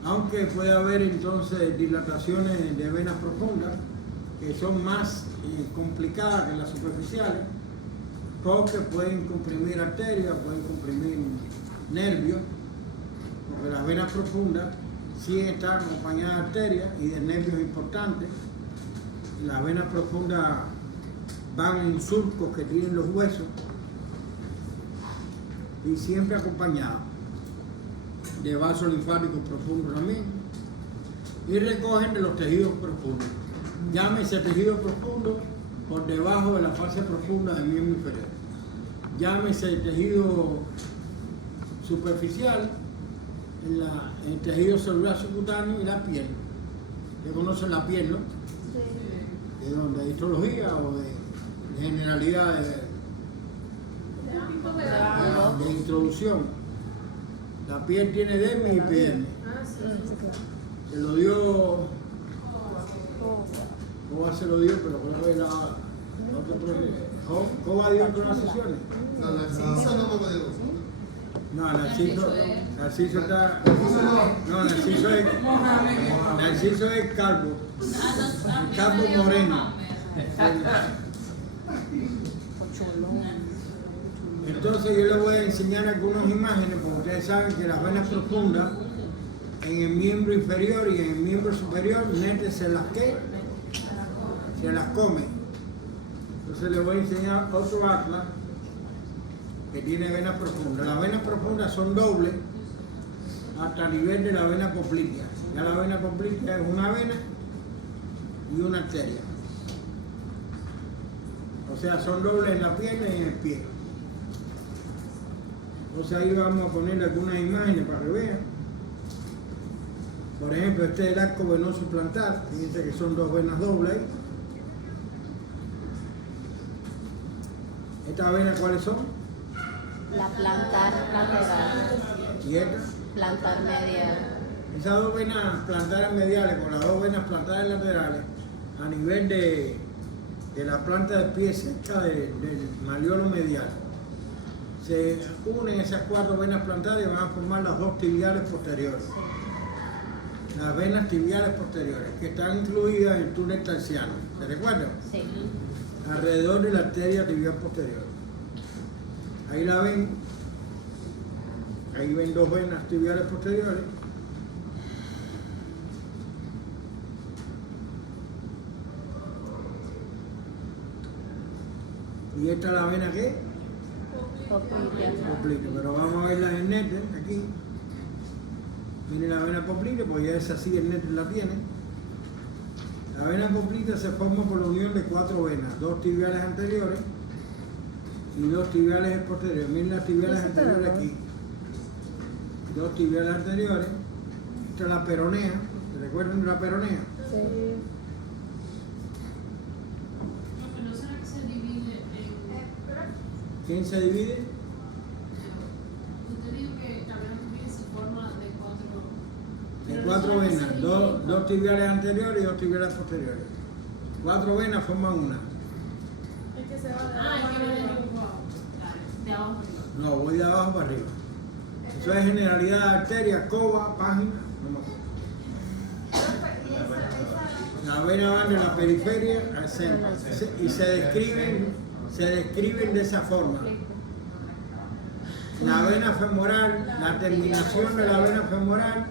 Aunque puede haber entonces dilataciones de venas profundas, que son más complicadas que las superficiales, porque pueden comprimir arterias, pueden comprimir nervios, porque las venas profundas sí están acompañadas de arterias y de nervios importantes. Las venas profundas van en surcos que tienen los huesos y siempre acompañadas de vasos linfáticos profundos también, y recogen de los tejidos profundos. Llámese tejido profundo por debajo de la fascia profunda del miembro inferior. Llámese tejido superficial en el tejido celular subcutáneo y la piel. ¿Ustedes conocen la piel, no? Sí. ¿De dónde? ¿De histología o de generalidad de introducción? La piel tiene dermis y epidermis. Se lo dio, Coba se lo dio, pero creo que ¿Coba dio en las sesiones? No, Narciso no me lo digo. No, Narciso está. No, Narciso es calvo. El calvo moreno. Entonces yo les voy a enseñar algunas imágenes, porque ustedes saben que las venas profundas en el miembro inferior y en el miembro superior, se las come. Entonces les voy a enseñar otro atlas que tiene venas profundas. Las venas profundas son dobles hasta el nivel de la vena poplitea. Ya la vena poplitea es una vena y una arteria. O sea, son dobles en la pierna y en el pie. Entonces ahí vamos a poner algunas imágenes para que vean. Por ejemplo, este es el arco venoso plantar, fíjense que son dos venas dobles. ¿Estas venas cuáles son? La plantar lateral, ¿Y esta? plantar medial. Esas dos venas plantares mediales con las dos venas plantares laterales a nivel de la planta del pie cerca del malleolo medial. Se unen esas cuatro venas plantares y van a formar las dos tibiales posteriores. Las venas tibiales posteriores, que están incluidas en el túnel tarsiano. ¿Se recuerdan? Sí. Alrededor de la arteria tibial posterior. Ahí la ven. Ahí ven dos venas tibiales posteriores. ¿Y esta es la vena qué? Poplitea. Poplitea. Pero vamos a verla en el néter, aquí. Viene la vena poplitea, pues ya es así, el néter la tiene. La vena poplitea se forma por la unión de cuatro venas, dos tibiales anteriores y dos tibiales posteriores. Miren las tibiales anteriores aquí. Dos tibiales anteriores. Esta es la peronea. ¿Se recuerdan de la peronea? Sí. ¿No será que se divide en...? ¿Quién se divide? Usted dijo que también se forma de cuatro... De cuatro venas, dos tibiales anteriores y dos tibiales posteriores. Cuatro venas forman una. Es que se va de Ah, abajo es que arriba. de abajo arriba. No, voy de abajo para arriba. Eso es generalidad de arteria, coba, página, no me acuerdo. Las venas van de la periferia al centro y se describen de esa forma. La vena femoral, la terminación de la vena femoral,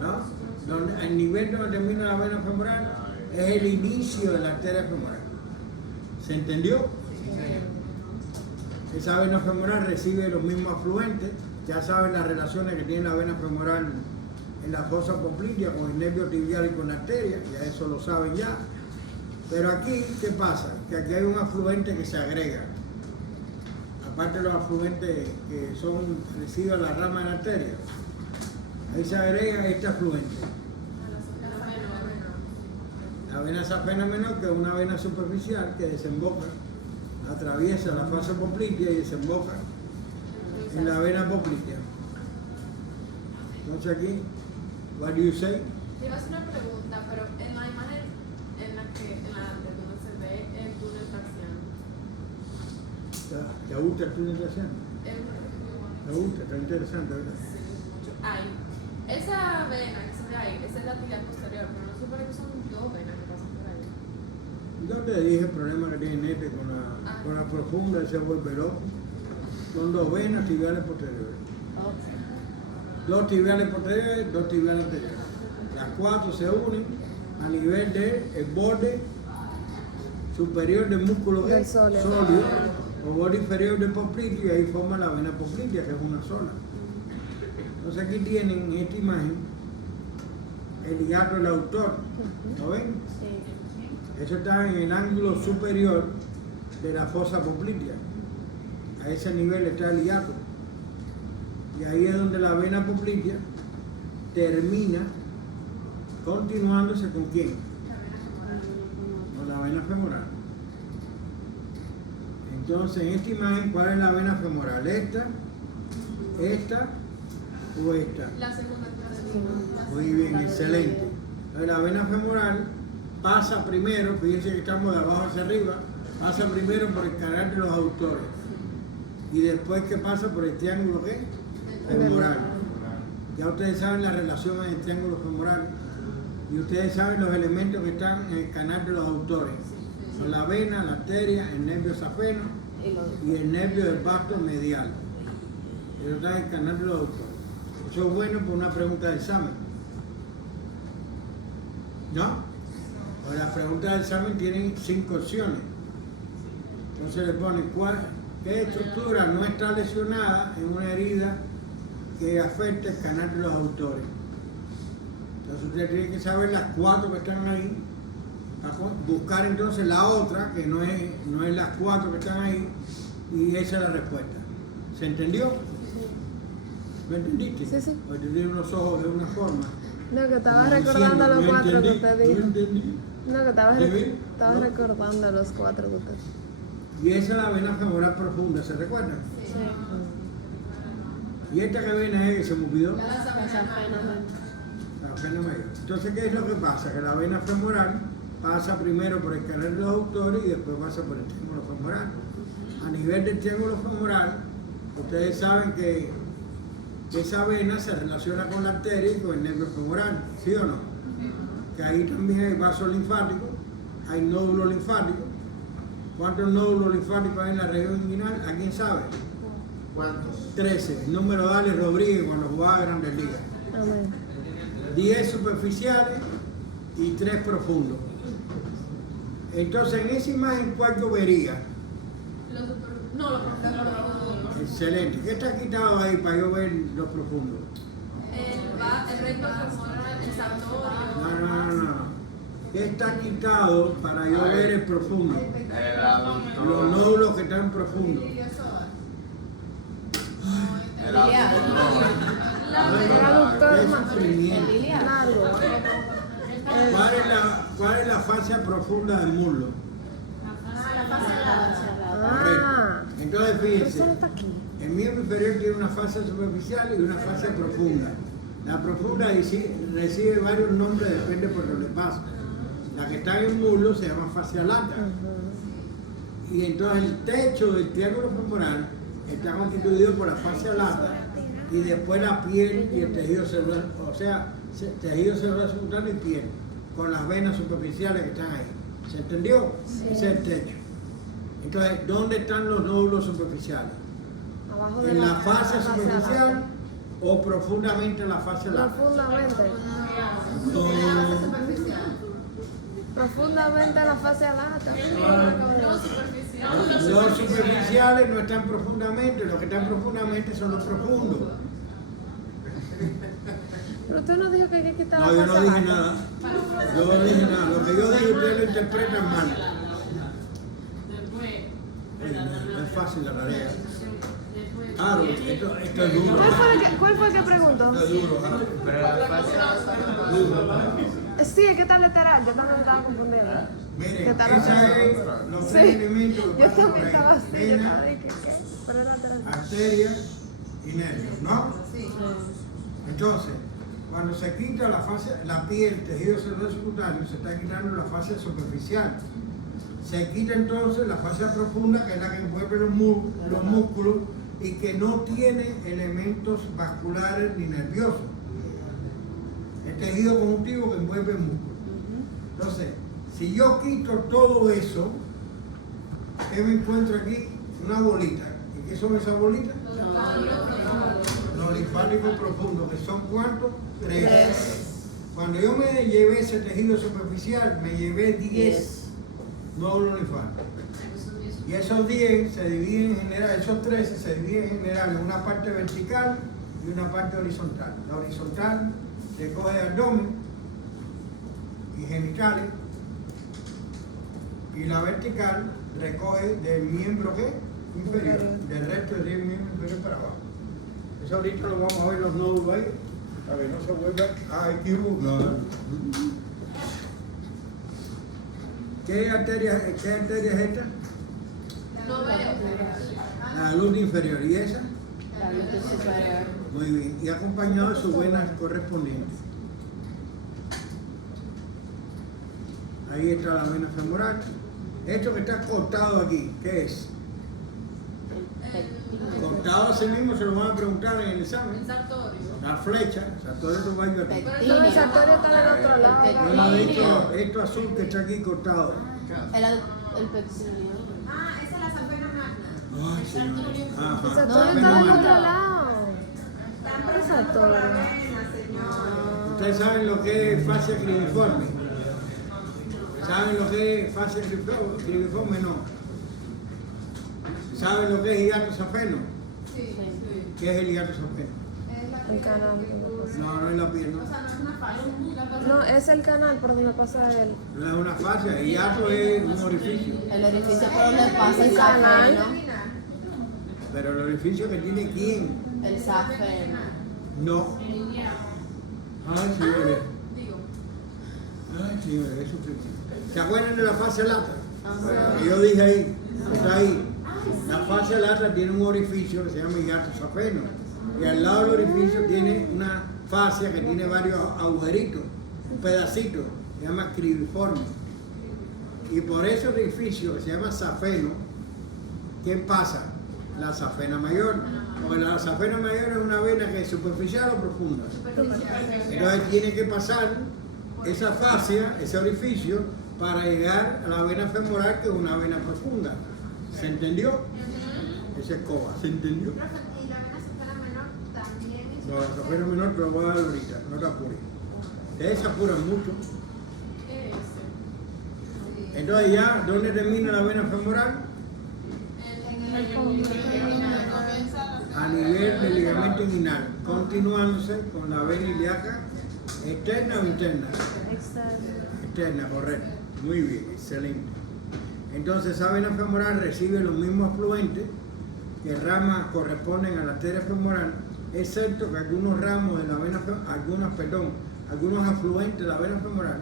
¿no? El nivel donde termina la vena femoral es el inicio de la arteria femoral. ¿Se entendió? Esa vena femoral recibe los mismos afluentes. Ya saben las relaciones que tiene la vena femoral en la fosa poplitea con el nervio tibial y con la arteria, ya eso lo saben ya. Pero aquí, ¿qué pasa? Que aquí hay un afluente que se agrega. Aparte de los afluentes que reciben la rama de la arteria, ahí se agrega este afluente. La vena safena menor, que es una vena superficial que desemboca, atraviesa la fase poplitea y desemboca en la vena poplitea. Entonces aquí, what do you say? Te iba a hacer una pregunta, pero en la imagen en la donde se ve el túnel tarsiano, ¿Te gusta el túnel tarsiano? ¿Te gusta? Está interesante, ¿verdad? ahí, esa vena que se ve ahí, esa es la tibial posterior, pero no supone que son dos venas que pasan por ahí. Yo te dije el problema que tiene este con la profunda, se vuelve loco. Son dos venas tibiales posteriores. Dos tibiales posteriores, dos tibiales anteriores. Las cuatro se unen a nivel del borde superior del músculo Del sólido. o borde inferior del poplitea, y ahí forma la vena poplitea, que es una sola. Entonces aquí tienen en esta imagen el hiato del autor. ¿Lo ven? Sí. Eso está en el ángulo superior de la fosa poplitea. A ese nivel está el hiato. Y ahí es donde la vena poplitea termina continuándose con quién? Con la vena femoral. Entonces, en esta imagen, ¿cuál es la vena femoral? ¿Esta o esta? La segunda clase. Muy bien, excelente. Entonces, la vena femoral pasa primero, fíjense que estamos de abajo hacia arriba, pasa primero por el canal de los autores. Y después que pasa por el triángulo ¿qué? Femoral. Ya ustedes saben la relación en el triángulo femoral. Y ustedes saben los elementos que están en el canal de los autores. Son la vena, la arteria, el nervio safeno y el nervio del vasto medial. Eso está en el canal de los autores. Eso es bueno por una pregunta de examen. ¿No? Pues las preguntas de examen tienen 5 opciones. Entonces le ponen qué estructura no está lesionada en una herida que afecta el canal de los autores. Entonces usted tiene que saber las 4 que están ahí, buscar entonces la otra, que no es las 4 que están ahí, y esa es la respuesta. ¿Se entendió? ¿Lo entendiste? Sí, sí. Porque tú tienes unos ojos de una forma No, que estaba Como recordando diciendo, los no 4 que entendí, usted no dijo. entendí. No, que estaba ¿Sí, bien? estaba ¿No? recordando los 4 que usted Y esa es la vena femoral profunda, ¿se recuerdan? Y esta que viene es, se me olvidó, La Esa pena, la vena mayor. Entonces, ¿qué es lo que pasa? Que la vena femoral pasa primero por el canal de los aductores y después pasa por el triángulo femoral. A nivel del triángulo femoral, ustedes saben que esa vena se relaciona con la arteria y con el nervio femoral, ¿sí o no? Que ahí también hay vasos linfáticos, hay nódulos linfáticos. ¿Cuántos nódulos linfáticos hay en la región inguinal? ¿A quién sabe? ¿Cuántos? 13. El número de Alex Rodríguez cuando jugaba a Grandes Ligas. Amén. 10 superficiales y 3 profundos. Entonces, en esa imagen, ¿cuál yo vería? No, los profundos. Excelente. ¿Qué está quitado ahí para yo ver los profundos? El recto femoral, el sartorio. No. ¿Qué está quitado para yo ver el profundo? El aductor. Los nódulos que están profundos. El aductor. El aductor Qué más sufrimiento. largo. ¿Cuál es la fascia profunda del muslo? Ah, Entonces, pero fíjense. eso no está aquí. El miembro inferior tiene una fascia superficial y una fascia profunda. La profunda recibe varios nombres, depende por donde pasa. La que está en el muslo se llama fascia lata. Y entonces el techo del triángulo femoral está constituido por la fascia lata y después la piel y el tejido celular, o sea, tejido celular subcutáneo y piel, con las venas superficiales que están ahí. ¿Se entendió? Ese es el techo. Entonces, ¿dónde están los nódulos superficiales? Abajo de ¿En la fascia superficial lata. o profundamente en la fascia lata? Profundamente. Profundamente en la fase lata. No superficial. Los superficiales no están profundamente, los que están profundamente son los profundos. Pero usted no dijo que hay que quitar No, la yo fase no dije lata. nada. Yo no dije nada. Lo que yo dije ustedes lo interpretan mal. No es fácil la tarea. Claro, esto es duro. ¿Cuál fue el que preguntó? Esto es duro. Pero la fascia. Sí, es que está lateral. Yo también me estaba confundiendo. Miren, ¿Qué tal? esa es los Sí, tres elementos que yo pasan por también ahí. estaba así. Yo Vena, estaba de que qué. Pero era lateral. arteria y nervios, ¿no? Entonces, cuando se quita la piel, tejido celular subcutáneo, se está quitando la fascia superficial. Se quita entonces la fascia profunda, que es la que envuelve los músculos y que no tiene elementos vasculares ni nerviosos. El tejido conjuntivo que envuelve el músculo. Entonces, si yo quito todo eso, ¿qué me encuentro aquí? Una bolita. ¿Y qué son esas bolitas? Los linfáticos profundos, que son ¿cuántos? 3. Cuando yo me llevé ese tejido superficial, me llevé 10 nódulos linfáticos. Y esos 10 se dividen en general, esos 13 se dividen en general en una parte vertical y una parte horizontal. La horizontal recoge abdomen y genitales, y la vertical recoge del miembro ¿qué? Inferior, del resto del miembro inferior para abajo. Eso ahorita lo vamos a ver los nódulos ahí, a ver, no se vuelva a ¿Qué arteria es esta? No veo. La luz inferior, ¿y esa? La luz superior. Muy bien, y acompañado de sus venas correspondientes. Ahí está la vena femoral. Esto que está cortado aquí, ¿qué es? Cortado así mismo se lo van a preguntar en el examen. El sartorio. La flecha, todo esto va a ir aquí. No, el sartorio está del otro lado. No, no, esto azul que está aquí cortado. El pectoral. Ah, esa es la sapena magna. Ay, señor. El Ajá. sartorio está del otro lado. ¿Qué sartorio? Ustedes saben lo que es fascia cribiforme. ¿Saben lo que es fascia cribiforme? No. ¿Saben lo que es hiato safeno? Sí. ¿Qué es el hiato safeno? Es la El canal. No, no es la pierna. O sea, no es una falla. No, es el canal por donde pasa él. No es una fascia. El hiato es un orificio. El orificio por donde pasa el canal. safeno. Pero el orificio que tiene quién? El safeno. No. Ay, señores. Digo, Ay, señores, eso es. ¿Se acuerdan de la fase lata? Ajá. Que yo dije ahí, está ahí. La fase lata tiene un orificio que se llama hiato safeno. Y al lado del orificio tiene una fascia que tiene varios agujeritos, un pedacito, se llama cribiforme. Y por ese orificio que se llama safeno, ¿qué pasa? La safena mayor. Porque la safena mayor es una vena que es superficial o profunda. superficial. Entonces tiene que pasar esa fascia, ese orificio, para llegar a la vena femoral, que es una vena profunda. ¿Se entendió? Esa es coba. ¿Se entendió? Profe, y la vena safena menor también es. No, la safena menor te lo voy a dar ahorita, no te apures. Ustedes se apuran mucho. ¿Qué es ese? Entonces ya, ¿dónde termina la vena femoral? A nivel del ligamento inguinal, continuándose con la vena ilíaca externa o interna. Externa, correcto. Muy bien, excelente. Entonces esa vena femoral recibe los mismos afluentes que ramas corresponden a la arteria femoral, excepto que algunos ramos de la vena algunos afluentes de la vena femoral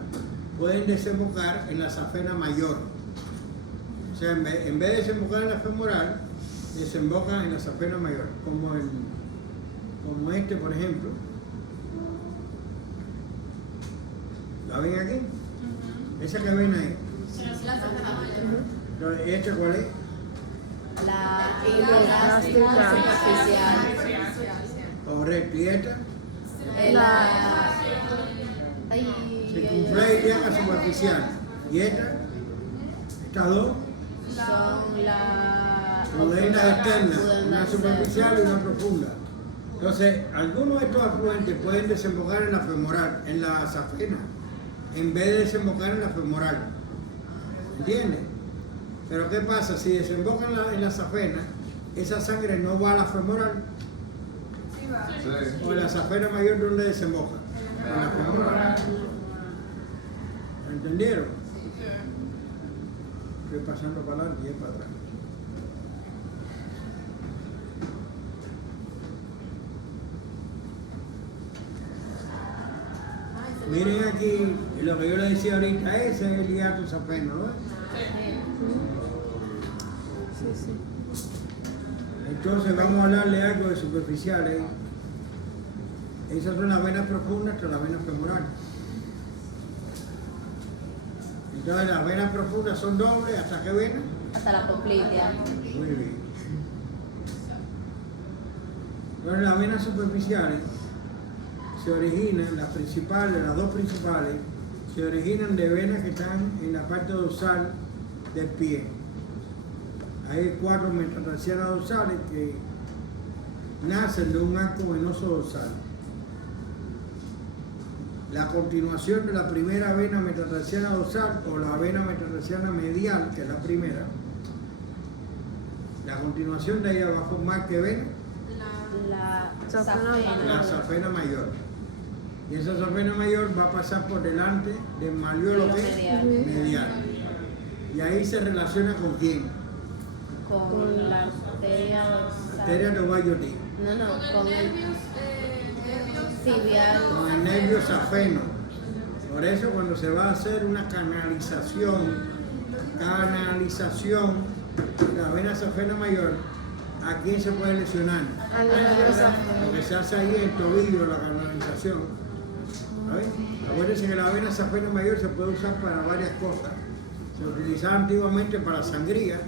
pueden desembocar en la safena mayor. O sea, en vez de desembocar en la femoral, desembocan en la safena mayor, como este, por ejemplo. ¿La ven aquí? Esa que ven ahí. La safena mayor. Entonces, ¿esta cuál es? La elástica superficial. Correcto. ¿Y esta? La. Circunfleja ilíaca superficial. ¿Y esta? Estas dos. Son la. Pudenda externa, Pudenda una externa. superficial y una profunda. Entonces, algunos de estos afluentes pueden desembocar en la femoral, en la safena, en vez de desembocar en la femoral. ¿Entiendes? Pero ¿qué pasa? Si desemboca en la safena, esa sangre no va a la femoral. Sí, va. Sí. O en la safena mayor, ¿dónde desemboca? En la femoral. ¿Entendieron? Estoy pasando para adelante y es para atrás. Miren aquí, lo que yo le decía ahorita, ese es el hiato safeno, ¿no? Entonces vamos a hablarle algo de superficiales. Esas son las venas profundas hasta las venas femorales. Entonces las venas profundas son dobles, ¿hasta qué vena? Hasta la poplitea. Muy bien. Entonces las venas superficiales se originan, las dos principales, se originan de venas que están en la parte dorsal del pie. Hay 4 metatarsianas dorsales que nacen de un arco venoso dorsal. La continuación de la primera vena metatarsiana dorsal o la vena metatarsiana medial, que es la primera, la continuación de ella va a formar ¿qué vena? La La safena mayor. Y esa safena mayor va a pasar por delante del malleolo Medial. medial. Y ahí se relaciona con quién? Con la arteria dorsal. Arteria de Bayoti, No, no, Con con el el nervios tibial. con el nervio safeno. Por eso cuando se va a hacer una canalización de la vena safena mayor, ¿a quién se puede lesionar? Lo que se hace ahí en el tobillo, la canalización. ¿Sabes? Acuérdense que la vena safena mayor se puede usar para varias cosas. Se utilizaba antiguamente para sangría.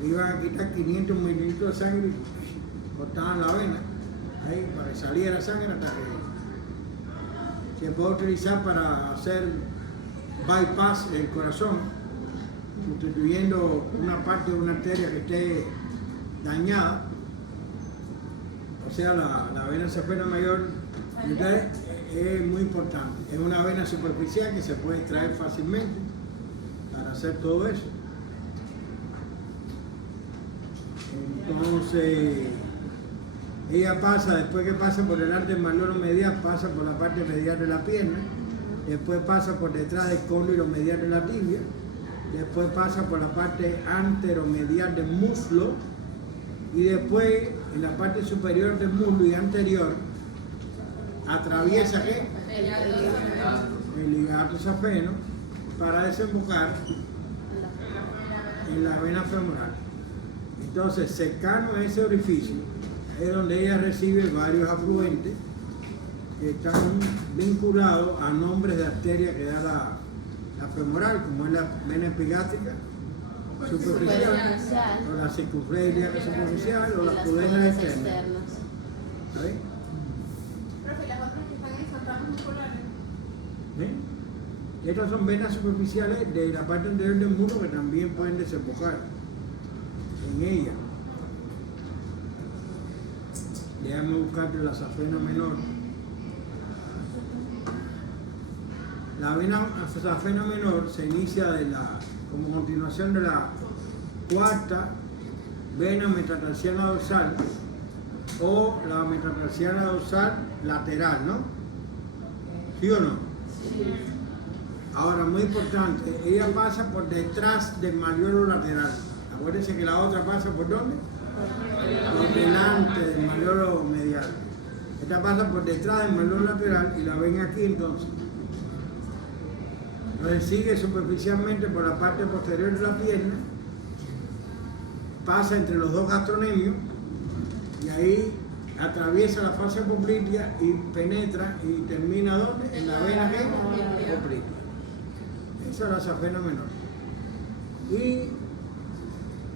Le iban a quitar 500 mililitros de sangre y cortaban la vena ahí para que saliera sangre hasta que se puede utilizar para hacer bypass del corazón, sustituyendo una parte de una arteria que esté dañada. O sea, la vena safena mayor, entonces, es muy importante. Es una vena superficial que se puede extraer fácilmente para hacer todo eso. Entonces, ella pasa, después que pasa por delante del malleolo medial, pasa por la parte medial de la pierna, después pasa por detrás del cóndilo medial de la tibia, después pasa por la parte anteromedial del muslo y después en la parte superior del muslo y anterior atraviesa ¿qué? El El ligato safeno para desembocar en la vena femoral. Entonces, cercano a ese orificio es donde ella recibe varios afluentes que están vinculados a nombres de arteria que da la femoral, como es la vena epigástrica superficial, o la circunfleja superficial, o Y las las prudenas prudenas externas. externas. ¿Sabes? Profe, las otras que están ahí son ramas musculares. Estas son venas superficiales de la parte anterior del muslo que también pueden desembocar en ella. Déjame buscarte la safena menor. La vena safena menor se inicia como continuación de la cuarta vena metatarsiana dorsal o la metatarsiana dorsal lateral, ¿no? ¿Sí o no? Sí. Ahora, muy importante, ella pasa por detrás del malleolo lateral. Acuérdense que la otra pasa por ¿dónde? Por delante del malleolo medial. Esta pasa por detrás del malleolo lateral y la ven aquí entonces. Entonces sigue superficialmente por la parte posterior de la pierna, pasa entre los dos gastronemios y ahí atraviesa la fascia poplitea y penetra y termina ¿dónde? En la vena poplitea. Esa es la safena menor. Y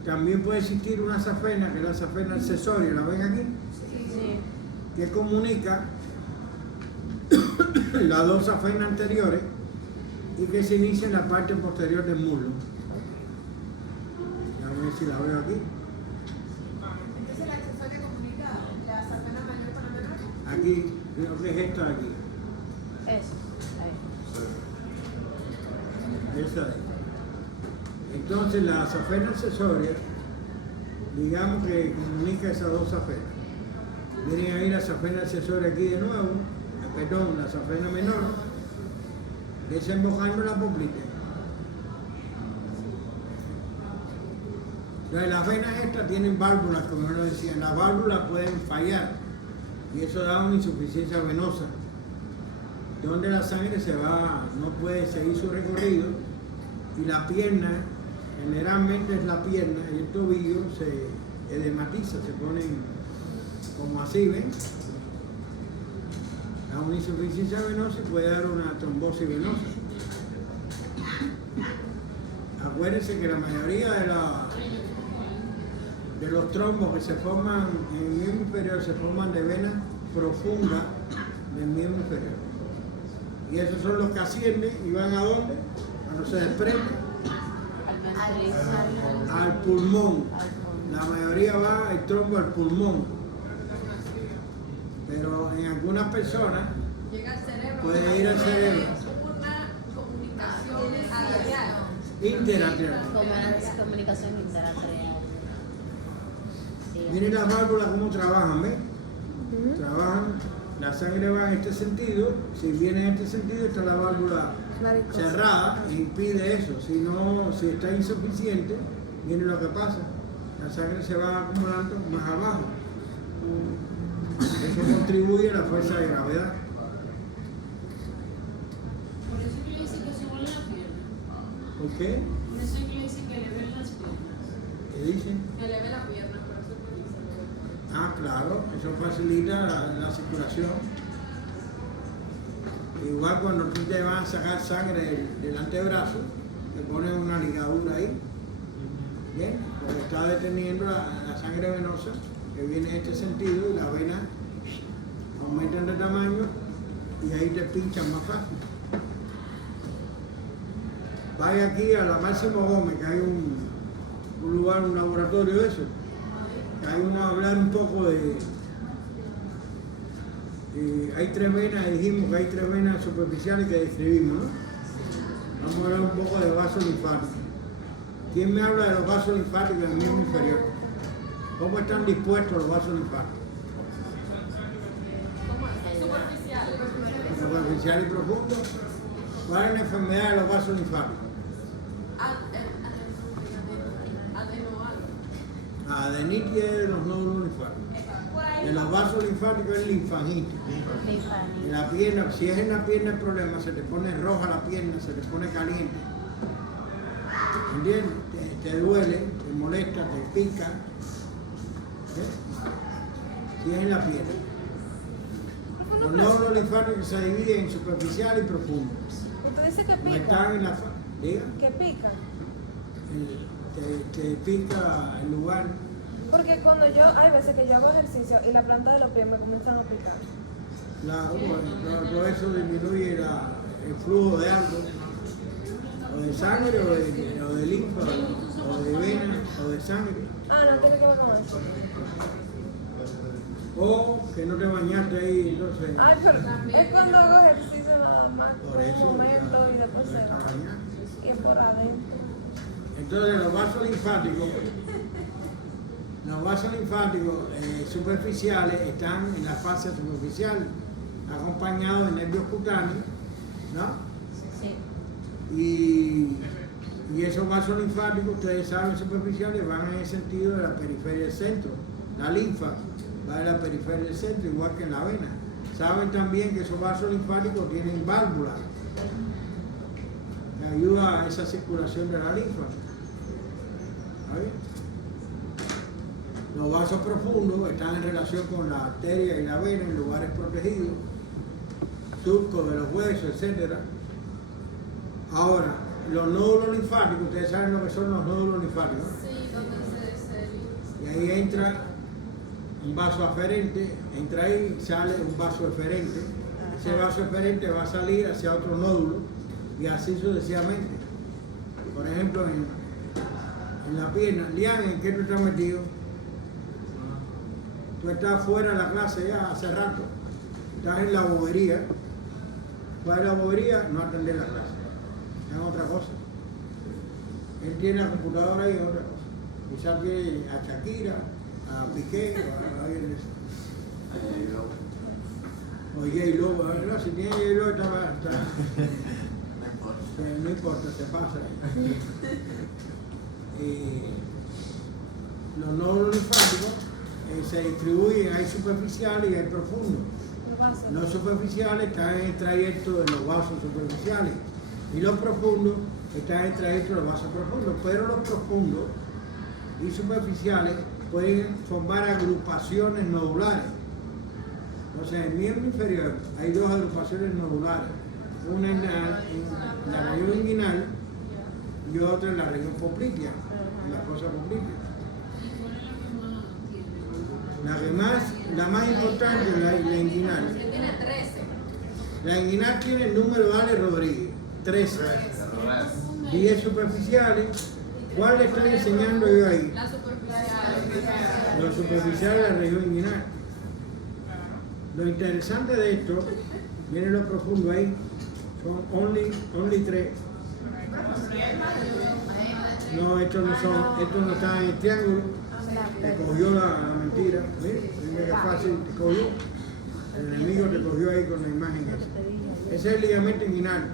también puede existir una safena, que es la safena accesoria, ¿la ven aquí? Sí. Que comunica las dos safenas anteriores y que se inicia en la parte posterior del muslo. A ver si la veo aquí. Entonces la accesoria comunica la safena mayor con la menor. Aquí, creo que es esta de aquí. Eso. Ahí. Esa de ahí. Entonces la safena accesoria, digamos que comunica esas dos safenas. Miren ahí la safena accesoria aquí de nuevo, perdón, la safena menor, desembocando la poplitea. Entonces, las venas estas tienen válvulas, como yo lo decía, las válvulas pueden fallar y eso da una insuficiencia venosa, donde la sangre se va, no puede seguir su recorrido y la pierna, generalmente es la pierna y el tobillo se edematiza, se ponen como así, ¿ven? Da una insuficiencia venosa y puede dar una trombosis venosa. Acuérdense que la mayoría de los trombos que se forman en el miembro inferior se forman de venas profundas del miembro inferior. Y esos son los que ascienden y van a dónde? Cuando se desprenden Al ventrículo. al pulmón. Al fondo. La mayoría va el trombo al pulmón. Pero en algunas personas Llega al cerebro. puede ir al cerebro. Una comunicación arterial. Interarterial. Comunicación interarterial. Sí. Miren las válvulas cómo trabajan, ¿ves? Trabajan, la sangre va en este sentido, si viene en este sentido está la válvula Varicosa. cerrada e impide eso. Si está insuficiente, miren lo que pasa, la sangre se va acumulando más abajo. Eso contribuye a la fuerza de gravedad. Por eso que le dice que suban la pierna. ¿Por qué? Por eso que le dice que le ven las piernas. ¿Qué dicen? Que le ve la pierna, por eso que dice. Ah, claro, eso facilita la circulación. Igual cuando tú te vas a sacar sangre del antebrazo, te pones una ligadura ahí, ¿bien? Porque está deteniendo la sangre venosa que viene en este sentido y las venas aumentan de tamaño y ahí te pinchan más fácil. Vaya aquí a la Máximo Gómez, que hay un lugar, un laboratorio de eso. Ahí vamos a hablar un poco hay tres venas, dijimos que hay tres venas superficiales que describimos, ¿no? Vamos a hablar un poco de vasos linfáticos. ¿Quién me habla de los vasos linfáticos del miembro inferior? ¿Cómo están dispuestos los vasos linfáticos? Superficial. Superficial y profundo. ¿Cuál es la enfermedad de los vasos linfáticos? Adenoal. Adenitis de los nódulos linfáticos. Por ahí De los vasos linfáticos es linfagitis. En la pierna, si es en la pierna el problema, se te pone roja la pierna, se te pone caliente. ¿Entiendes? Te duele, te molesta, te pica. Si es en la pierna. Los nódulos linfáticos se dividen en superficial y profundo. Usted dice que No pica. están en la diga, Que pica. te pica el lugar. Porque cuando hay veces que yo hago ejercicio y la planta de los pies me comienzan a picar. Claro, bueno, todo eso disminuye el flujo de algo, o de sangre, o de linfa, o de vena, o de sangre. Ah, no tiene que ver con eso. O que no te bañaste ahí, entonces. Ay, pero es cuando hago ejercicio nada más, Por por eso, un momento ya, y después no se está va. bañado. Y es por adentro. Entonces los vasos linfáticos superficiales están en la fase superficial, acompañados de nervios cutáneos, ¿no? Y esos vasos linfáticos, ustedes saben, superficiales, van en el sentido de la periferia del centro. La linfa va de la periferia del centro, igual que en la vena. Saben también que esos vasos linfáticos tienen válvulas, que ayuda a esa circulación de la linfa. ¿Está bien? Los vasos profundos están en relación con la arteria y la vena en lugares protegidos, surcos de los huesos, etc. Ahora, los nódulos linfáticos, ustedes saben lo que son los nódulos linfáticos. Sí, donde se Y ahí entra un vaso aferente, entra ahí y sale un vaso eferente. Ese vaso eferente va a salir hacia otro nódulo y así sucesivamente. Por ejemplo, en la pierna, Lian, ¿en qué tú estás metido? Tú estás fuera de la clase ya hace rato, estás en la bobería. Fuera de la bobería, no atender la clase, es otra cosa. Él tiene la computadora y es otra cosa. Quizás tiene a Shakira, a Piqué, o a alguien de eso. O J-Lo, no, si tiene J-Lo está. No importa, se pasa. Los nódulos linfáticos se distribuyen, hay superficiales y hay profundos. Los superficiales están en el trayecto de los vasos superficiales y los profundos están en el trayecto de los vasos profundos, pero los profundos y superficiales pueden formar agrupaciones nodulares. O sea, en el miembro inferior hay dos agrupaciones nodulares, una en la región inguinal y otra en la región poplitea, en la fosa poplitea. La más importante es la inguinal. Que tiene 13. La inguinal tiene el número de Ale Rodríguez, 13. 10 superficiales. ¿Cuál le estoy enseñando yo ahí? La superficial. Los superficiales de la región inguinal. Lo interesante de esto, miren lo profundo ahí, son only 3. No, estos no están en el triángulo. Te cogió la mentira, ¿ves? Mira qué fácil te cogió. El enemigo te cogió ahí con la imagen esa. Ese es el ligamento inguinal.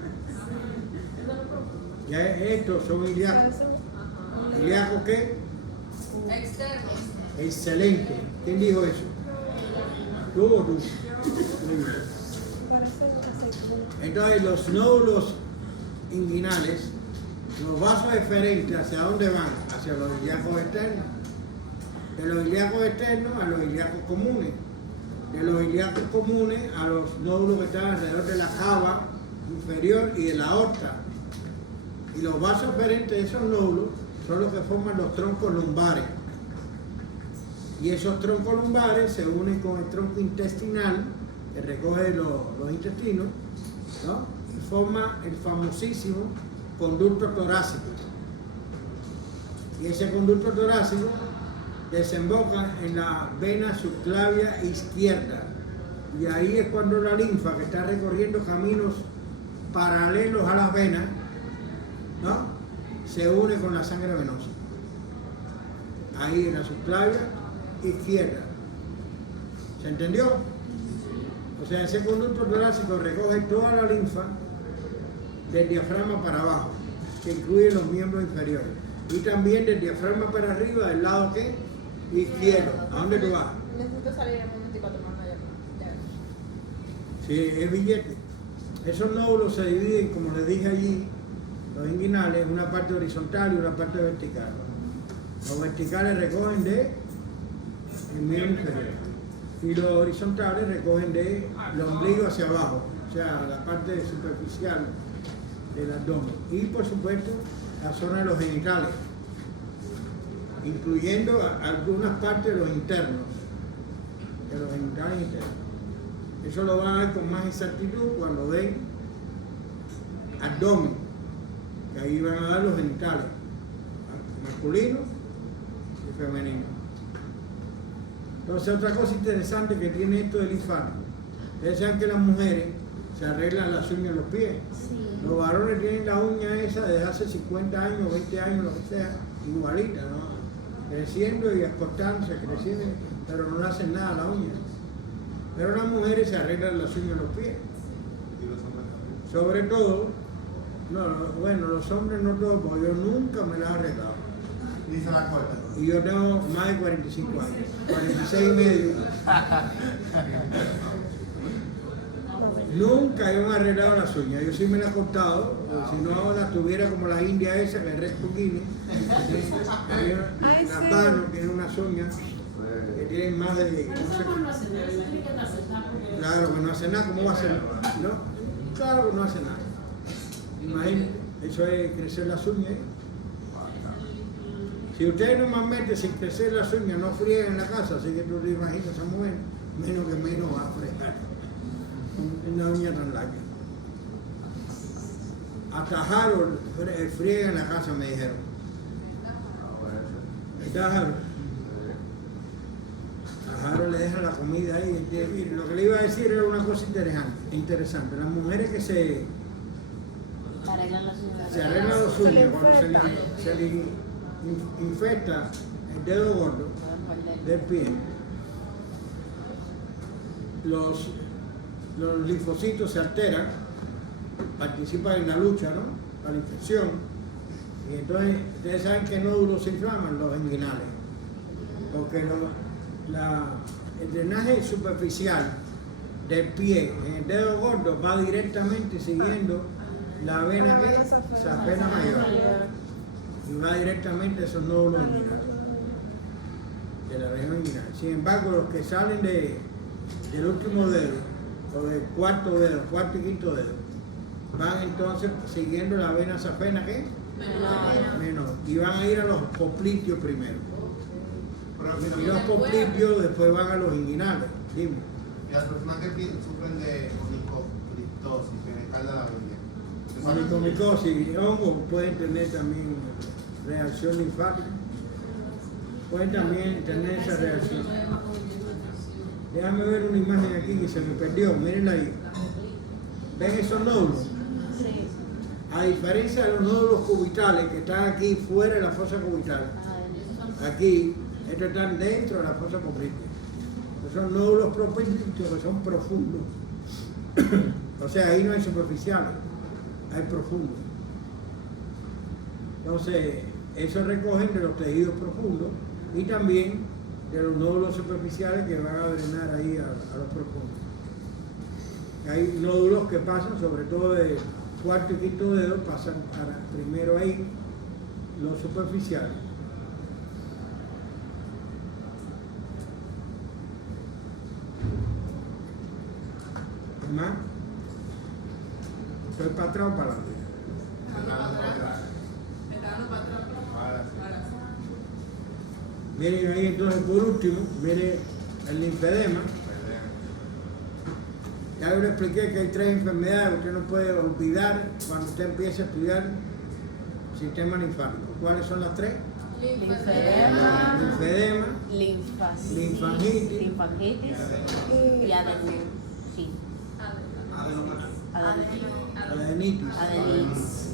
Ya estos son ilíacos. ¿Ilíacos qué? Externos. Excelente. ¿Quién dijo eso? ¿Tú o tú? Entonces los nódulos inguinales, los vasos eferentes, ¿hacia dónde van? Hacia los ilíacos externos. De los ilíacos externos a los ilíacos comunes. De los ilíacos comunes a los nódulos que están alrededor de la cava inferior y de la aorta. Y los vasos eferentes de esos nódulos son los que forman los troncos lumbares. Y esos troncos lumbares se unen con el tronco intestinal, que recoge los intestinos, ¿no? Y forma el famosísimo conducto torácico. Y ese conducto torácico desemboca en la vena subclavia izquierda. Y ahí es cuando la linfa, que está recorriendo caminos paralelos a las venas, ¿no? Se une con la sangre venosa. Ahí en la subclavia izquierda. ¿Se entendió? O sea, ese conducto torácico recoge toda la linfa del diafragma para abajo, que incluye los miembros inferiores. Y también del diafragma para arriba, del lado ¿qué? Izquierdo. ¿A dónde tú vas? necesito salir en un momentico a tomar una llamada. Ya. Sí, es billete. Esos nódulos se dividen, como les dije allí, los inguinales, una parte horizontal y una parte vertical. Los verticales recogen de el miembro inferior y los horizontales recogen de el ombligo hacia abajo, o sea, la parte superficial del abdomen. Y por supuesto, la zona de los genitales, incluyendo algunas partes de los internos, de los genitales internos. Eso lo van a ver con más exactitud cuando ven abdomen, que ahí van a dar los genitales, masculinos y femeninos. Entonces, otra cosa interesante que tiene esto del infarto, ustedes saben que las mujeres se arreglan las uñas en los pies. Sí. Los varones tienen la uña esa desde hace 50 años, 20 años, lo que sea, igualita, ¿no? Creciendo y acortándose, creciendo, pero no le hacen nada a la uña. Pero las mujeres se arreglan las uñas en los pies. Sobre todo, bueno, los hombres no todos, porque yo nunca me las he arreglado. Dice la corta. Y yo tengo más de 45 años, 46 y medio. Nunca yo me he arreglado las uñas, yo sí me las he cortado, si no las tuviera como la india esa, que es recto Guinea. Ay, Las sí. manos tienen unas uñas que tienen más de... Pero no eso sé, por no hacer nada, eso tiene que estar sentado porque- claro que no hace nada, ¿cómo va a hacer? ¿No? Claro que no hace nada. Imagínate, eso es crecer las uñas. ¿Eh? Si ustedes normalmente sin crecer las uñas no friegan en la casa, así que tú te imaginas a esa mujer, menos que menos va a fregar. Una uña tan larga. Hasta Harold friega en la casa, me dijeron. ¿Está Harold? A Harold le dejan la comida ahí. Y lo que le iba a decir era una cosa interesante. Las mujeres que se Arreglan las uñas. se arreglan los Se le uñas cuando se le infecta el dedo gordo del pie, los linfocitos se alteran, participan en la lucha, ¿no? Para la infección. Y entonces, ustedes saben qué nódulos se inflaman, los inguinales. Porque el drenaje superficial del pie en el dedo gordo va directamente siguiendo la vena La que vena es safena. safena mayor. Y va directamente a esos nódulos inguinales, de la región inguinal. Sin embargo, los que salen del último dedo, o del cuarto dedo, cuarto y quinto dedo, van entonces siguiendo la vena safena, ¿qué? Menor. Y van a ir a los popliteos primero. Y los popliteos después van a los inguinales. Dime. Y las personas que sufren de onicocriptosis, que les calda la uña. Onicomicosis y hongos pueden tener también reacción linfática. Pueden también tener esa reacción. Déjame ver una imagen aquí que se me perdió. Mírenla ahí. ¿Ven esos nódulos? Sí. A diferencia de los nódulos cubitales que están aquí fuera de la fosa cubital, aquí, estos están dentro de la fosa poplitea. Son nódulos propísticos que son profundos. O sea, ahí no hay superficiales, hay profundos. Entonces, eso recogen de los tejidos profundos y también de los nódulos superficiales que van a drenar ahí a los profundos. Hay nódulos que pasan, sobre todo de cuarto y quinto dedo, pasan primero ahí los superficiales. ¿Qué más? ¿Estoy para atrás o para adelante? Me está dando para atrás. Ahora sí. Miren ahí entonces por último, miren el linfedema. Ya yo le expliqué que hay 3 enfermedades que usted no puede olvidar cuando usted empiece a estudiar sistema linfático. ¿Cuáles son las 3? Linfedema, Linfedema, linfangitis y adenitis. adenitis.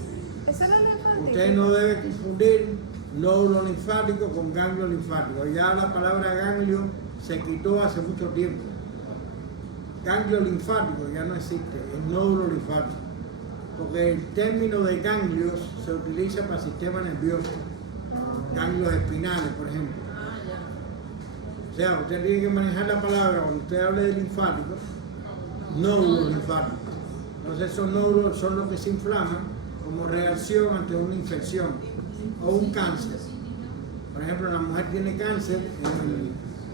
¿Esa es la linfática? Usted no debe confundir nódulo linfático con ganglio linfático. Ya la palabra ganglio se quitó hace mucho tiempo. Ganglio linfático ya no existe, es nódulo linfático. Porque el término de ganglios se utiliza para el sistema nervioso. Ganglios espinales, por ejemplo. O sea, usted tiene que manejar la palabra cuando usted hable de linfático, nódulos linfáticos. Entonces esos nódulos son los que se inflaman como reacción ante una infección o un cáncer. Por ejemplo, la mujer tiene cáncer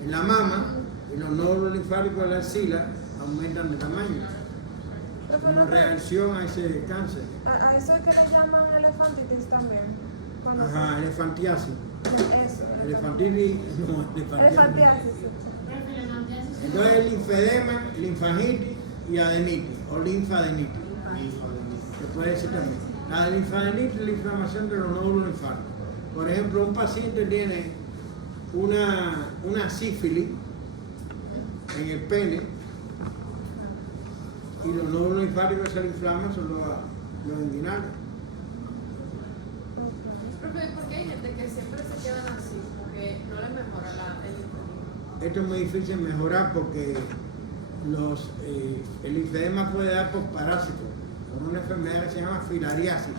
en la mama y los nódulos linfáticos de la axila aumentan de tamaño como reacción a ese cáncer. A eso es que le llaman elefantitis también. Cuando Ajá, elefantiasis. Eso. Elefantitis, no, Elefantiasis. Entonces el linfedema, linfagitis y adenitis o linfadenitis. Se puede decir también. La linfadenitis es la inflamación de los nódulos linfáticos. Por ejemplo, un paciente tiene una sífilis en el pene y los nódulos linfáticos que se le inflaman son los inguinales. Profe, ¿por qué hay gente que siempre se quedan así? Porque no les mejora el linfedema. Esto es muy difícil mejorar porque el linfedema puede dar por parásitos, por una enfermedad que se llama filariasis.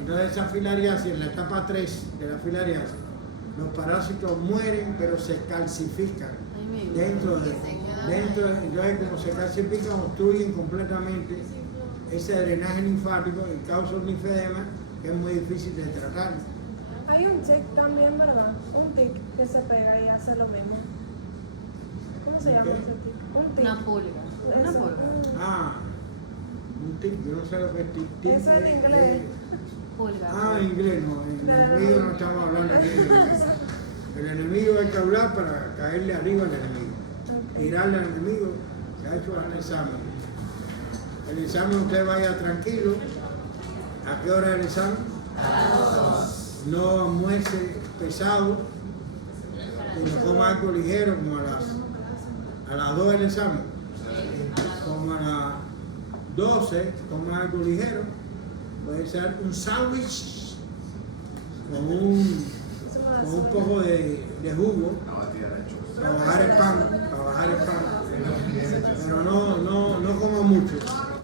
Entonces esa filariasis, en la etapa 3 de la filariasis, los parásitos mueren pero se calcifican entonces como se calcifican, obstruyen completamente ese drenaje linfático y causa un linfedema que es muy difícil de tratar. Hay un tic también, ¿verdad? Un tic que se pega y hace lo mismo. ¿Cómo se llama ese tic? Un tic. Una pulga. Una Eso. Ah, un tic, yo no sé lo que es tic. Tic Eso en inglés. Pulga. Inglés, no, en enemigo no estamos hablando de inglés. El enemigo hay que hablar para caerle arriba al enemigo. Tirarle al enemigo, que ha hecho el examen. El examen usted vaya tranquilo. ¿A qué hora es el examen? No almuerce pesado, y no coma algo ligero como a las 2 del examen. Como a las 12, coma algo ligero. Puede ser un sándwich con un poco de jugo para bajar el pan, pero no coma mucho.